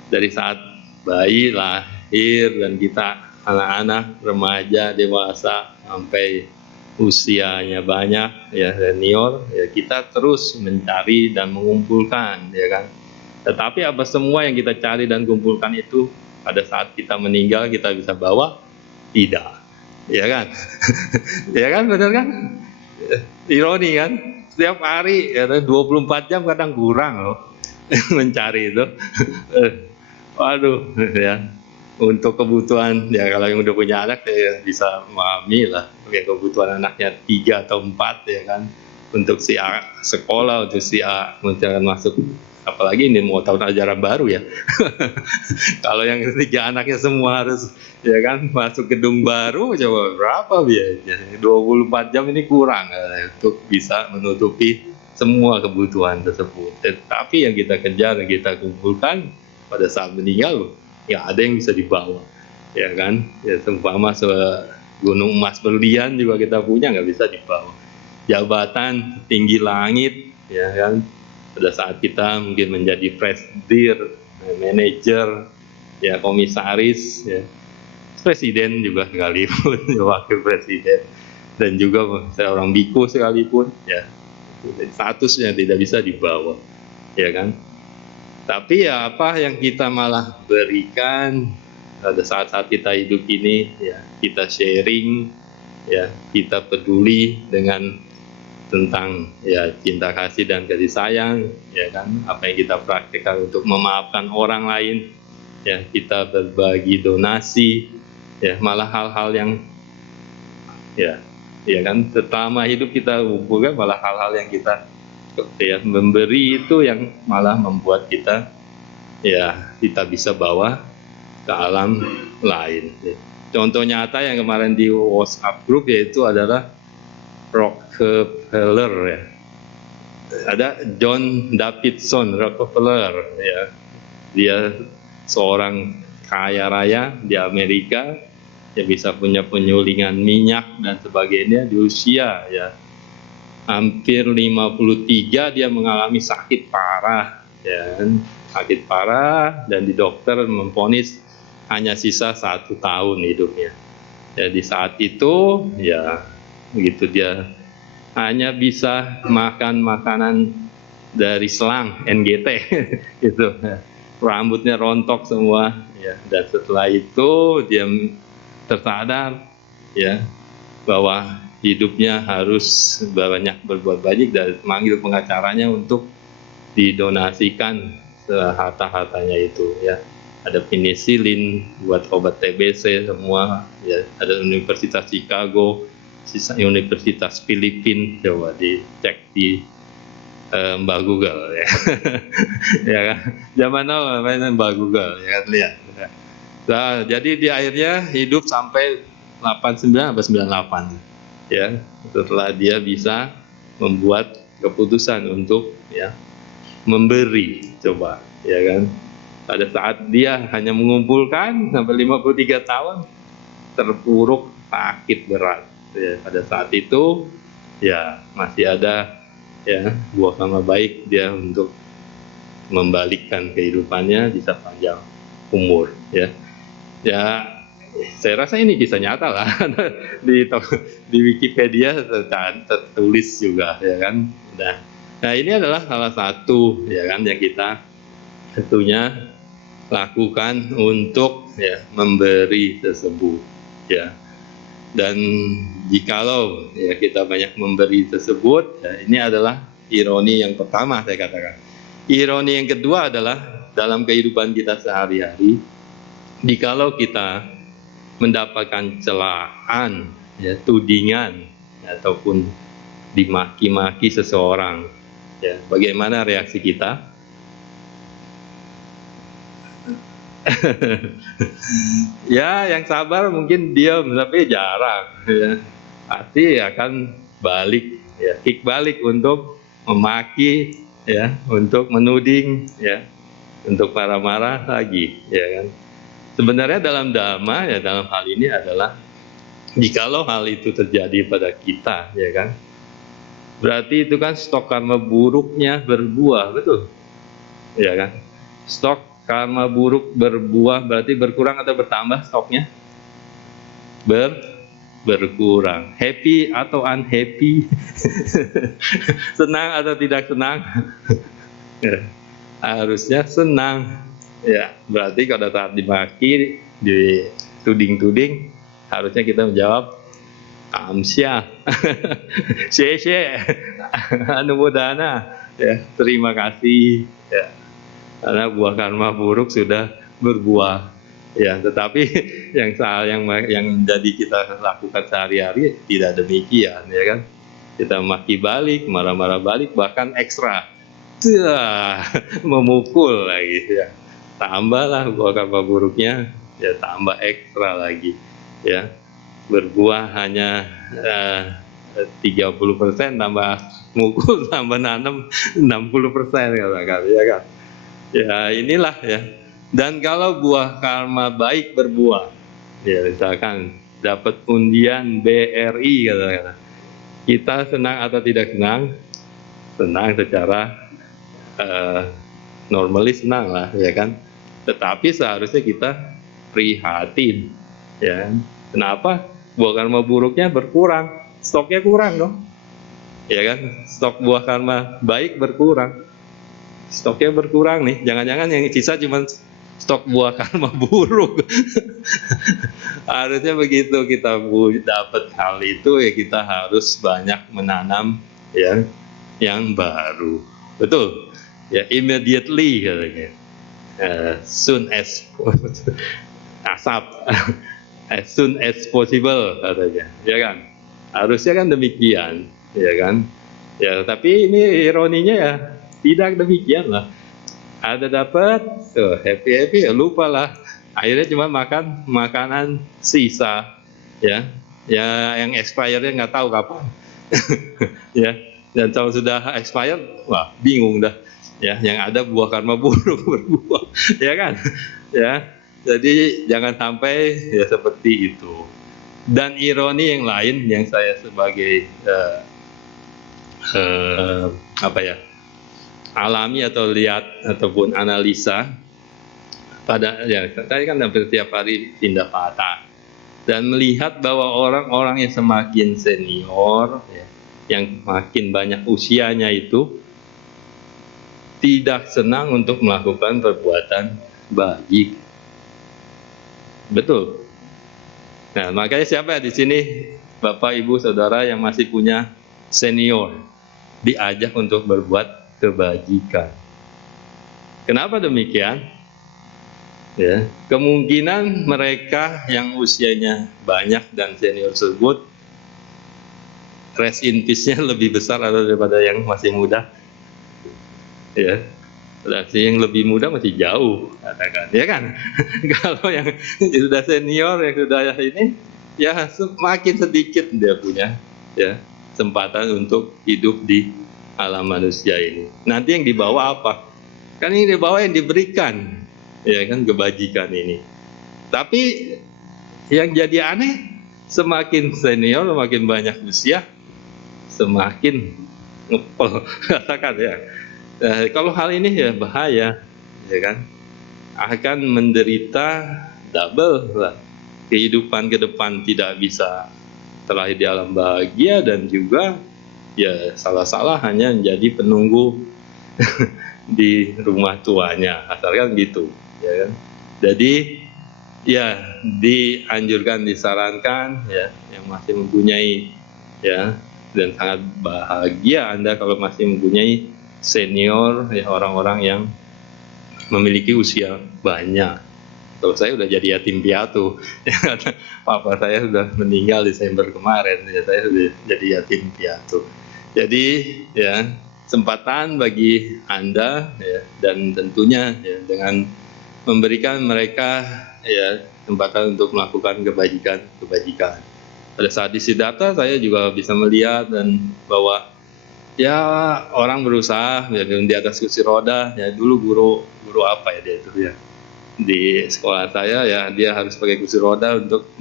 Dari saat bayi lahir dan kita anak-anak, remaja, dewasa sampai usianya banyak ya senior, ya kita terus mencari dan mengumpulkan, ya kan? Tetapi apa semua yang kita cari dan kumpulkan itu pada saat kita meninggal kita bisa bawa? Tidak, ya kan? Ya kan, benar kan? Ironi kan, setiap hari ya 24 jam kadang kurang loh mencari itu. Waduh ya, untuk kebutuhan ya kalau yang udah punya anak ya bisa memahami lah, ya kebutuhan anaknya 3 atau 4 ya kan, untuk si A sekolah, untuk si A misalkan masuk, apalagi ini mau tahun ajaran baru ya. Kalau yang 3 anaknya semua harus ya kan masuk gedung baru, coba berapa biayanya? 24 jam ini kurang untuk bisa menutupi semua kebutuhan tersebut. Tetapi yang kita kejar, yang kita kumpulkan pada saat meninggal, ya ada yang bisa dibawa, ya kan? Ya seumpama gunung emas berlian juga kita punya nggak bisa dibawa. Jabatan tinggi langit, ya kan? Pada saat kita mungkin menjadi presidir, manajer, ya komisaris, ya presiden juga sekalipun, ya, wakil presiden, dan juga seorang biku sekalipun, ya statusnya tidak bisa dibawa, ya kan? Tapi ya apa yang kita malah berikan pada saat-saat kita hidup ini, ya kita sharing, ya kita peduli dengan tentang ya cinta kasih dan kasih sayang, ya kan? Apa yang kita praktikkan untuk memaafkan orang lain, ya kita berbagi donasi, ya malah hal-hal yang ya kan selama hidup kita kumpulkan, malah hal-hal yang kita ya memberi itu yang malah membuat kita ya kita bisa bawa ke alam lain. Contoh nyata yang kemarin di WhatsApp group yaitu adalah Rockefeller, ya. Ada John Davidson Rockefeller, ya. Dia seorang kaya raya di Amerika, ya bisa punya penyulingan minyak dan sebagainya. Di usia ya hampir 53 dia mengalami sakit parah, ya kan? Sakit parah, dan di dokter memvonis hanya sisa 1 tahun hidupnya. Ya di saat itu ya begitu dia hanya bisa makan makanan dari selang NGT gitu, rambutnya rontok semua, ya. Dan setelah itu dia tersadar ya bahwa hidupnya harus banyak berbuat baik, dan manggil pengacaranya untuk didonasikan seharta-hartanya itu, ya. Ada penicillin buat obat TBC semua, ya. Ada Universitas Chicago, Universitas Filipina, coba dicek di Mbak Google, ya. Ya kan, zaman now mainan Mbak Google, ya kan, lihat. Nah, jadi di akhirnya hidup sampai 89 atau 98, ya. Setelah dia bisa membuat keputusan untuk ya memberi, coba, ya kan. Pada saat dia hanya mengumpulkan sampai 53 tahun, terpuruk sakit berat, ya. Pada saat itu ya masih ada ya buah karma baik dia untuk membalikkan kehidupannya bisa panjang umur, ya. Ya saya rasa ini kisah nyata lah. Di Wikipedia tertulis juga, ya kan. Nah ini adalah salah satu ya kan yang kita tentunya lakukan untuk ya memberi tersebut, ya. Dan jikalau ya kita banyak memberi tersebut, ya, ini adalah ironi yang pertama saya katakan. Ironi yang kedua adalah dalam kehidupan kita sehari-hari, jikalau kita mendapatkan celaan, ya, tudingan, ataupun dimaki-maki seseorang, ya, bagaimana reaksi kita? Ya, yang sabar mungkin diam, tapi jarang, ya. Pasti akan balik, ya, kick balik untuk memaki, ya, untuk menuding, ya, untuk marah-marah lagi, ya kan. Sebenarnya dalam dhamma, ya, dalam hal ini adalah jikalau hal itu terjadi pada kita, ya kan, berarti itu kan stok karma buruknya berbuah, betul, ya kan. Stok karma buruk berbuah berarti berkurang atau bertambah stoknya? Berkurang. Happy atau unhappy? Senang atau tidak senang? Ya, harusnya senang, ya. Berarti kalau saat dimaki, dituding-tuding, harusnya kita menjawab Amsyah, Syekh, Anumodana, ya, terima kasih, ya, karena buah karma buruk sudah berbuah, ya. Tetapi yang jadi kita lakukan sehari-hari tidak demikian, ya kan? Kita maki balik, marah-marah balik, bahkan ekstra, memukul lagi, ya. Tambahlah buah karma buruknya, ya, tambah ekstra lagi, ya. Berbuah hanya 30%, tambah mukul tambah nanam 60%, katakan, ya kan. Ya inilah, ya. Dan kalau buah karma baik berbuah, ya misalkan dapat undian BRI, katakan, kita senang atau tidak senang? Senang secara normalis, senang lah, ya kan. Tetapi seharusnya kita prihatin, ya. Kenapa? Buah karma buruknya berkurang, stoknya kurang dong, ya kan. Stok buah karma baik berkurang, stoknya berkurang nih. Jangan-jangan yang sisa cuma stok buah karma buruk. Harusnya begitu, kita dapat hal itu, ya kita harus banyak menanam, ya, yang baru, betul, ya, immediately, katanya. Soon as asap, as soon as possible, katanya, ya kan. Harusnya kan demikian, ya kan. Ya, tapi ini ironinya ya tidak demikian lah. Ada dapat, happy, lupa lah. Akhirnya cuma makan makanan sisa, ya, ya, yang expirednya nggak tahu kapan. Ya, dan kalau sudah expired, wah, bingung dah, ya. Yang ada buah karma buruk berbuah, ya kan, ya. Jadi jangan sampai ya seperti itu. Dan ironi yang lain yang saya sebagai apa ya, alami atau lihat ataupun analisa pada, ya, saya kan hampir tiap hari pindah patah dan melihat bahwa orang-orang yang semakin senior, ya, yang makin banyak usianya itu tidak senang untuk melakukan perbuatan baik. Betul. Nah, makanya siapa di sini, Bapak, Ibu, Saudara yang masih punya senior, diajak untuk berbuat kebajikan. Kenapa demikian? Ya, kemungkinan mereka yang usianya banyak dan senior tersebut rest in peace-nya lebih besar atau daripada yang masih muda. Ya, berarti yang lebih muda masih jauh, katakan, ya kan. Kalau yang sudah senior, yang sudah ini, ya semakin sedikit dia punya, ya, kesempatan untuk hidup di alam manusia ini. Nanti yang dibawa apa? Kan yang dibawa yang diberikan, ya kan, kebajikan ini. Tapi yang jadi aneh, semakin senior, semakin banyak usia, semakin ngepel, katakan, ya. Kalau hal ini ya bahaya, ya kan, akan menderita double lah. Kehidupan ke depan tidak bisa terlahir di alam bahagia, dan juga ya salah-salah hanya menjadi penunggu di rumah tuanya, asalkan gitu, ya kan. Jadi ya dianjurkan, disarankan, ya, yang masih mempunyai, ya, dan sangat bahagia Anda kalau masih mempunyai senior, ya, orang-orang yang memiliki usia banyak. Kalau saya udah jadi yatim piatu, ya, karena papa saya sudah meninggal Desember kemarin, ya, saya sudah jadi yatim piatu. Jadi ya, kesempatan bagi Anda, ya, dan tentunya, ya, dengan memberikan mereka, ya, kesempatan untuk melakukan kebajikan. Pada saat di Siddhartha saya juga bisa melihat dan bahwa ya orang berusaha, ya, di atas kursi roda, ya. Dulu guru apa ya dia itu, ya, di sekolah saya, ya, dia harus pakai kursi roda untuk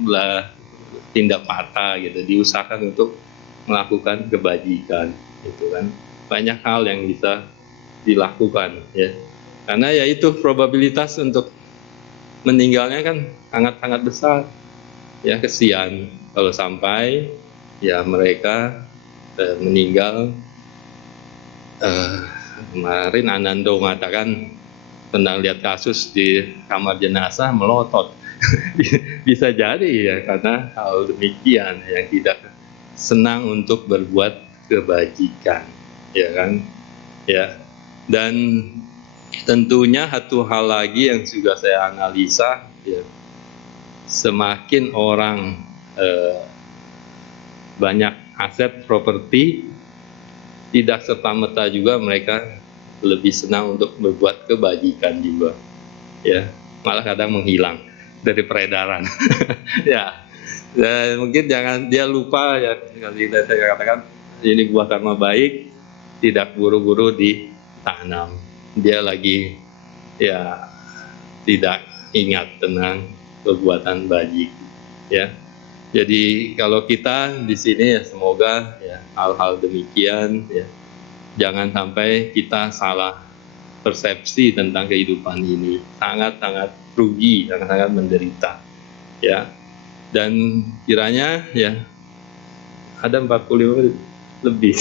tindak patah gitu, diusahakan untuk melakukan kebajikan, gitu kan. Banyak hal yang bisa dilakukan, ya, karena ya itu probabilitas untuk meninggalnya kan sangat-sangat besar, ya. Kesian kalau sampai, ya, mereka meninggal. Kemarin Anando mengatakan tentang lihat kasus di kamar jenazah melotot. Bisa jadi, ya, karena hal demikian yang tidak senang untuk berbuat kebajikan, ya kan? Ya. Dan tentunya satu hal lagi yang juga saya analisa, ya, semakin orang banyak aset properti, tidak serta-merta juga mereka lebih senang untuk berbuat kebajikan juga, ya, malah kadang menghilang dari peredaran. Ya, dan mungkin jangan dia lupa, ya, seperti saya katakan, ini buah karma baik tidak buru-buru ditanam. Dia lagi, ya, tidak ingat tentang perbuatan bajik, ya. Jadi kalau kita di sini, ya, semoga, ya, hal-hal demikian, ya, jangan sampai kita salah persepsi tentang kehidupan ini, sangat-sangat rugi, sangat-sangat menderita, ya. Dan kiranya, ya, ada 45 menit lebih,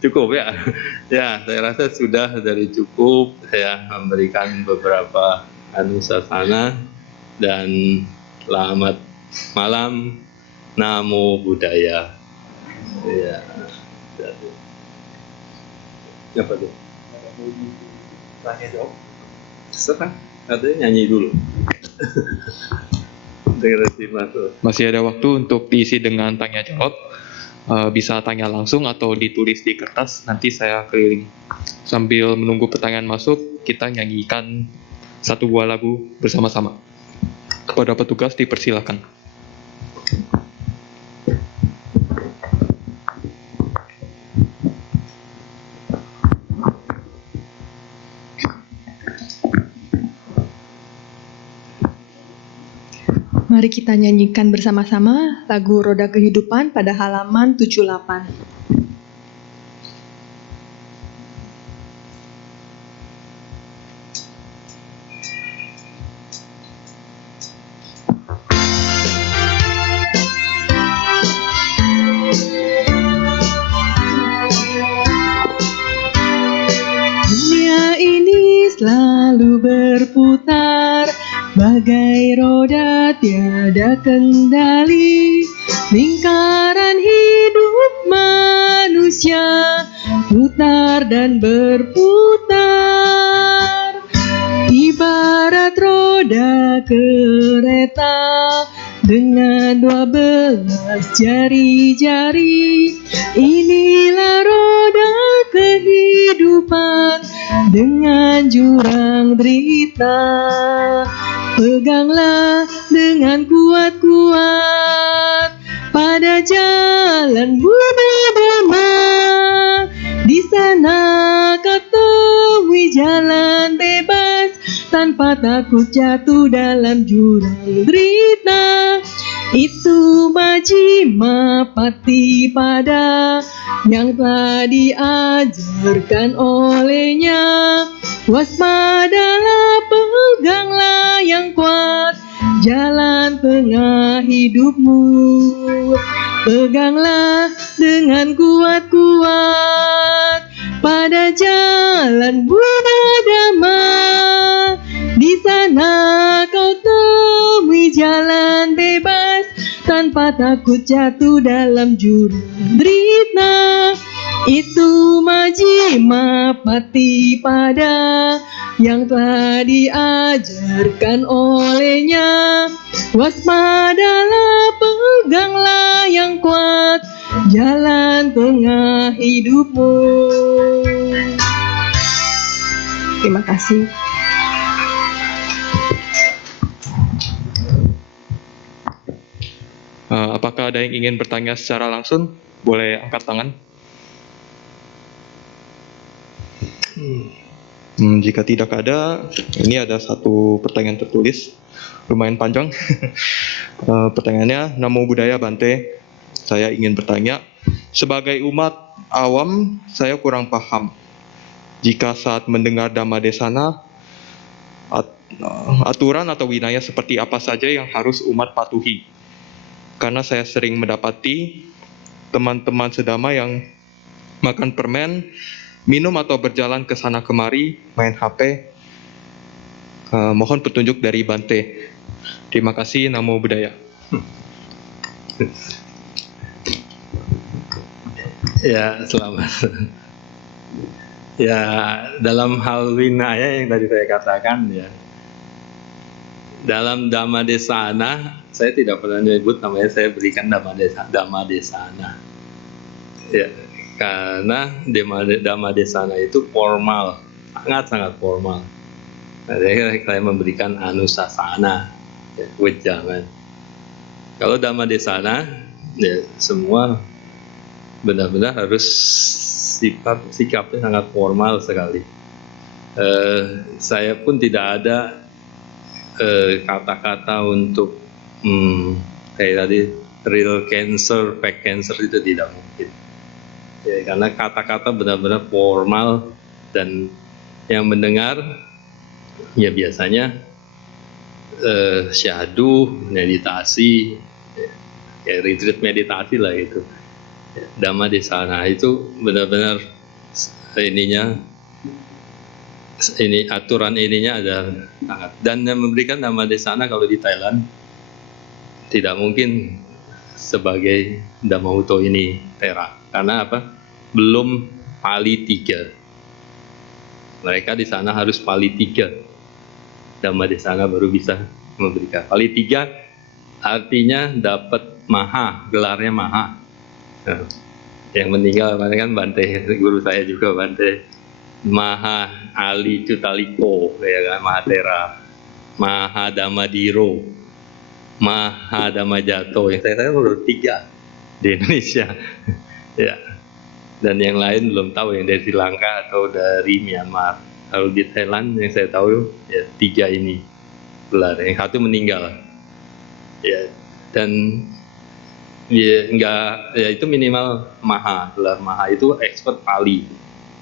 cukup, ya. Ya, saya rasa sudah dari cukup saya memberikan beberapa anusasana, dan selamat malam. Namo Buddhaya. Ya. Apa tuh? Tanya jawab. Serah. Katanya nyanyi dulu. Masih ada waktu untuk diisi dengan tanya jawab. Bisa tanya langsung atau ditulis di kertas, nanti saya keliling. Sambil menunggu pertanyaan masuk, kita nyanyikan satu buah lagu bersama-sama. Kepada petugas dipersilakan. Mari kita nyanyikan bersama-sama lagu Roda Kehidupan pada halaman 78. Dunia ini selalu berputar, bagai roda tiada kendali. Lingkaran hidup manusia putar dan berputar, ibarat roda kereta dengan 12 jari-jari. Inilah roda kehidupan dengan jurang derita. Peganglah dengan kuat-kuat pada jalan Buddha Dhamma. Di sana kau temui jalan bebas tanpa takut jatuh dalam jurang derita. Itu Majjhima Patipada yang telah diajarkan olehnya. Waspadalah, peganglah yang kuat jalan tengah hidupmu. Peganglah dengan kuat-kuat pada jalan Buddha Dhamma. Di sana kau temui jalan bebas tanpa takut jatuh dalam jurang derita. Itu Majjhima Patipada yang telah diajarkan olehnya. Waspadalah, peganglah yang kuat jalan tengah hidupmu. Terima kasih. Apakah ada yang ingin bertanya secara langsung? Boleh angkat tangan. Jika tidak ada, ini ada satu pertanyaan tertulis, lumayan panjang. Pertanyaannya, Namo Buddhaya Bante. Saya ingin bertanya, sebagai umat awam, saya kurang paham. Jika saat mendengar Dhammadesana, aturan atau winaya seperti apa saja yang harus umat patuhi? Karena saya sering mendapati teman-teman sedama yang makan permen, minum atau berjalan ke sana kemari, main HP. Mohon petunjuk dari Bante. Terima kasih, Namo Buddhaya. Ya, selamat. Ya, dalam hal winaya yang tadi saya katakan ya, dalam Dhamma Desana saya tidak pernah menyebut namanya, saya berikan Dhamma Desana. Ya, karena Dhamma Desana itu formal, sangat-sangat formal. Nah, saya memberikan Anusasana, ya, wejangan. Kalau Dhamma Desana, ya semua benar-benar harus sikapnya sangat formal sekali. Saya pun tidak ada kata-kata untuk kayak tadi real cancer, fake cancer, itu tidak mungkin. Ya, karena kata-kata benar-benar formal, dan yang mendengar ya biasanya syahdu, meditasi, kayak retreat meditasi lah itu. Dhamma Desana itu benar-benar ininya, ini aturan ininya ada sangat, dan yang memberikan Dhamma Desana kalau di Thailand tidak mungkin sebagai Dhamma Uto ini Tera, karena apa? Belum Pali 3. Mereka di sana harus Pali 3. Dhamma Desana baru bisa memberikan. Pali 3 artinya dapat Maha, gelarnya Maha. Nah, yang meninggal kemarin kan Bante, guru saya juga Bante Maha Ali Cutaliko, ya kan, Mahatera, Maha Damadiro, Maha Damajato, yang saya baru 3 di Indonesia. Ya, dan yang lain belum tahu, yang dari Sri Lanka atau dari Myanmar. Kalau di Thailand yang saya tahu ya 3 ini gelar, yang satu meninggal. Ya, dan ya enggak, ya itu minimal Maha, gelar Maha itu expert Pali,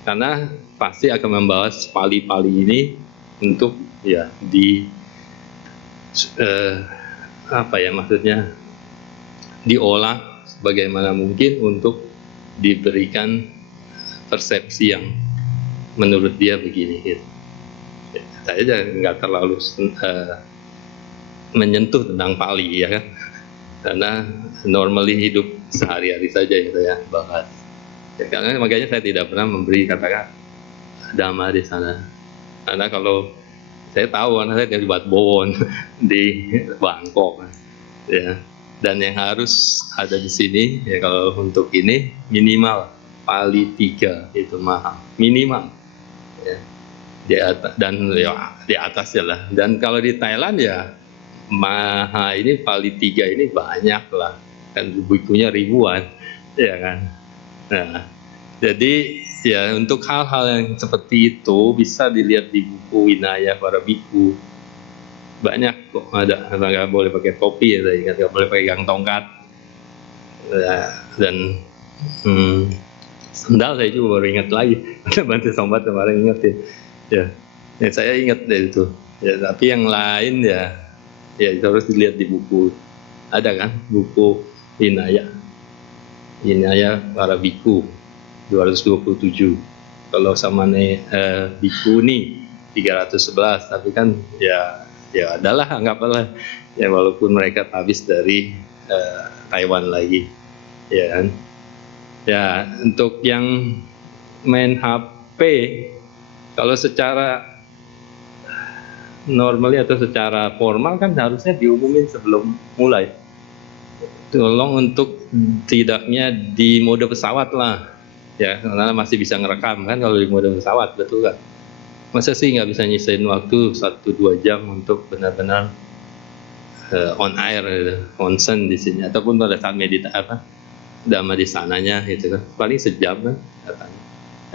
karena pasti akan membawa Pali-Pali ini untuk ya di apa ya maksudnya, diolah bagaimana mungkin untuk diberikan persepsi yang menurut dia begini gitu. Saya nggak terlalu menyentuh tentang Pali ya kan, karena normally hidup sehari-hari saja yang saya bahas. Ya, karena makanya saya tidak pernah memberi kata-kata Dhamma di sana, karena kalau saya tahu anak saya dari Wat Bowon di Bangkok ya, dan yang harus ada di sini ya kalau untuk ini minimal Pali 3 itu Maha, minimal ya, di atas, dan ya di atasnya lah. Dan kalau di Thailand ya Maha ini Pali 3 ini banyak lah, kan bukunya ribuan ya kan. Nah, jadi ya untuk hal-hal yang seperti itu bisa dilihat di buku Winaya para biku, banyak kok ada. Nggak boleh pakai topi ya, nggak boleh pegang tongkat ya, dan sendal saya juga baru ingat lagi. Ada Bante Sombat kemarin ingetin ya, ya saya ingat dari itu ya. Tapi yang lain ya itu harus dilihat di buku, ada kan buku Winaya para biku 227. Kalau Samane biku nih 311, tapi kan ya adalah anggaplah ya, walaupun mereka habis dari Taiwan lagi ya kan. Ya, untuk yang main HP, kalau secara normally atau secara formal kan harusnya diumumin sebelum mulai. Tolong untuk tidaknya di mode pesawat lah ya, karena masih bisa ngerekam kan kalau di mode pesawat, betul kan? Masa sih nggak bisa nyisain waktu 1-2 jam untuk benar-benar on air gitu, onsen di sini, ataupun pada saat Dhamma di sananya gitu kan, paling sejam kan katanya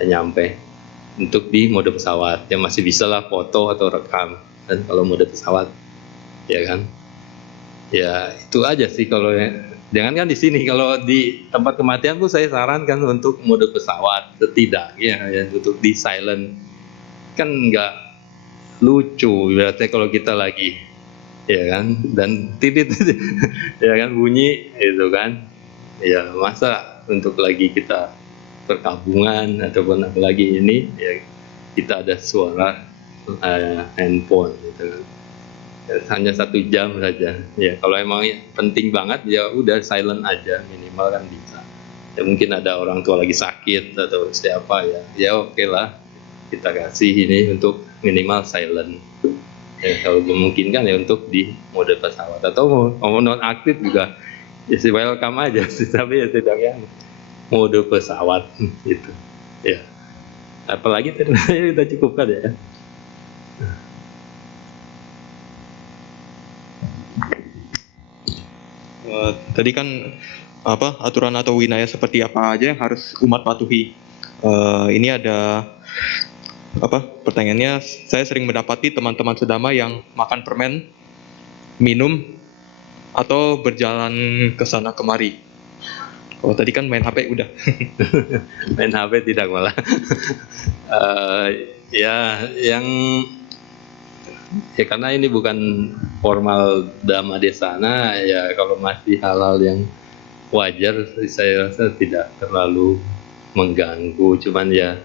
nyampe. Untuk di mode pesawat yang masih bisa lah foto atau rekam, dan kalau mode pesawat ya kan, ya itu aja sih. Kalau jangan kan di sini, kalau di tempat kematian pun saya sarankan untuk mode pesawat setidaknya ya, untuk di silent kan nggak lucu berarti kalau kita lagi ya kan, dan titit ya kan bunyi itu kan, ya masa untuk lagi kita perkabungan ataupun apalagi ini ya kita ada suara handphone gitu kan. Hanya 1 jam saja ya, kalau emang penting banget ya udah silent aja minimal kan bisa Ya mungkin ada orang tua lagi sakit atau siapa ya. Ya oke lah, kita kasih ini untuk minimal silent. Ya, kalau memungkinkan ya untuk di mode pesawat atau mau non aktif juga ya sih welcome aja sih, tapi ya setidaknya mode pesawat gitu ya. Apalagi tadi kita cukupkan ya. Tadi kan aturan atau winaya seperti apa aja yang harus umat patuhi. Ini ada pertanyaannya, saya sering mendapati teman-teman sedama yang makan permen, minum, atau berjalan ke sana kemari. Oh tadi kan main HP udah. Main HP tidak malah. Ya yang ya karena ini bukan formal Dhamma Desana ya, kalau masih hal-hal yang wajar saya rasa tidak terlalu mengganggu, cuman ya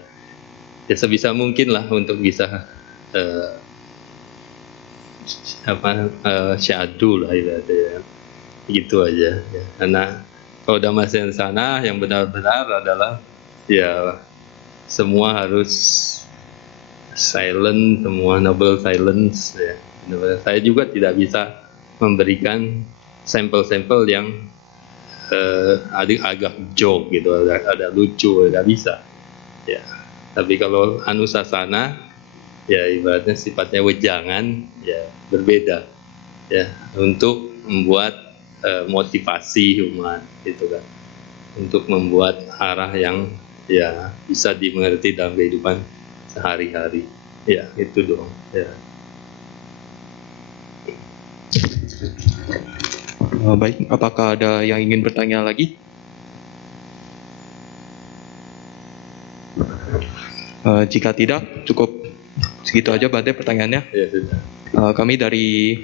sebisa mungkin lah untuk bisa syadu lah ibaratnya, gitu aja ya. Karena kalau Dhamma Desana yang benar-benar adalah ya semua harus silent, semua noble silence ya. Saya juga tidak bisa memberikan sampel-sampel yang agak joke gitu, ada lucu, nggak bisa ya. Tapi kalau anusasana ya ibaratnya sifatnya wejangan ya, berbeda ya, untuk membuat motivasi umat gitu kan, untuk membuat arah yang ya bisa dimengerti dalam kehidupan sehari-hari ya, itu dong ya. Baik, apakah ada yang ingin bertanya lagi? Jika tidak, cukup segitu aja Bante pertanyaannya. Ya sudah. Kami dari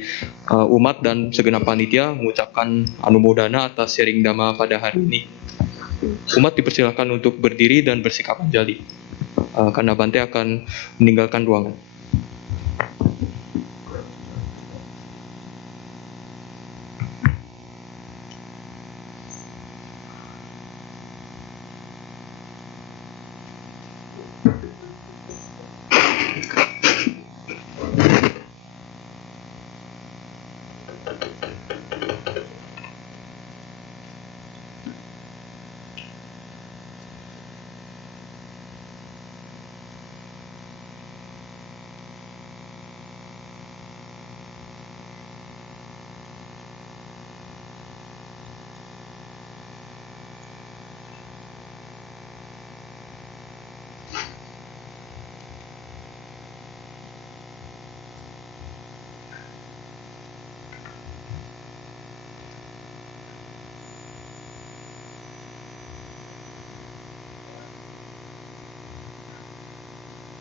umat dan segenap panitia mengucapkan anumodana atas sharing Dhamma pada hari ini. Umat dipersilakan untuk berdiri dan bersikap anjali, karena Bante akan meninggalkan ruangan.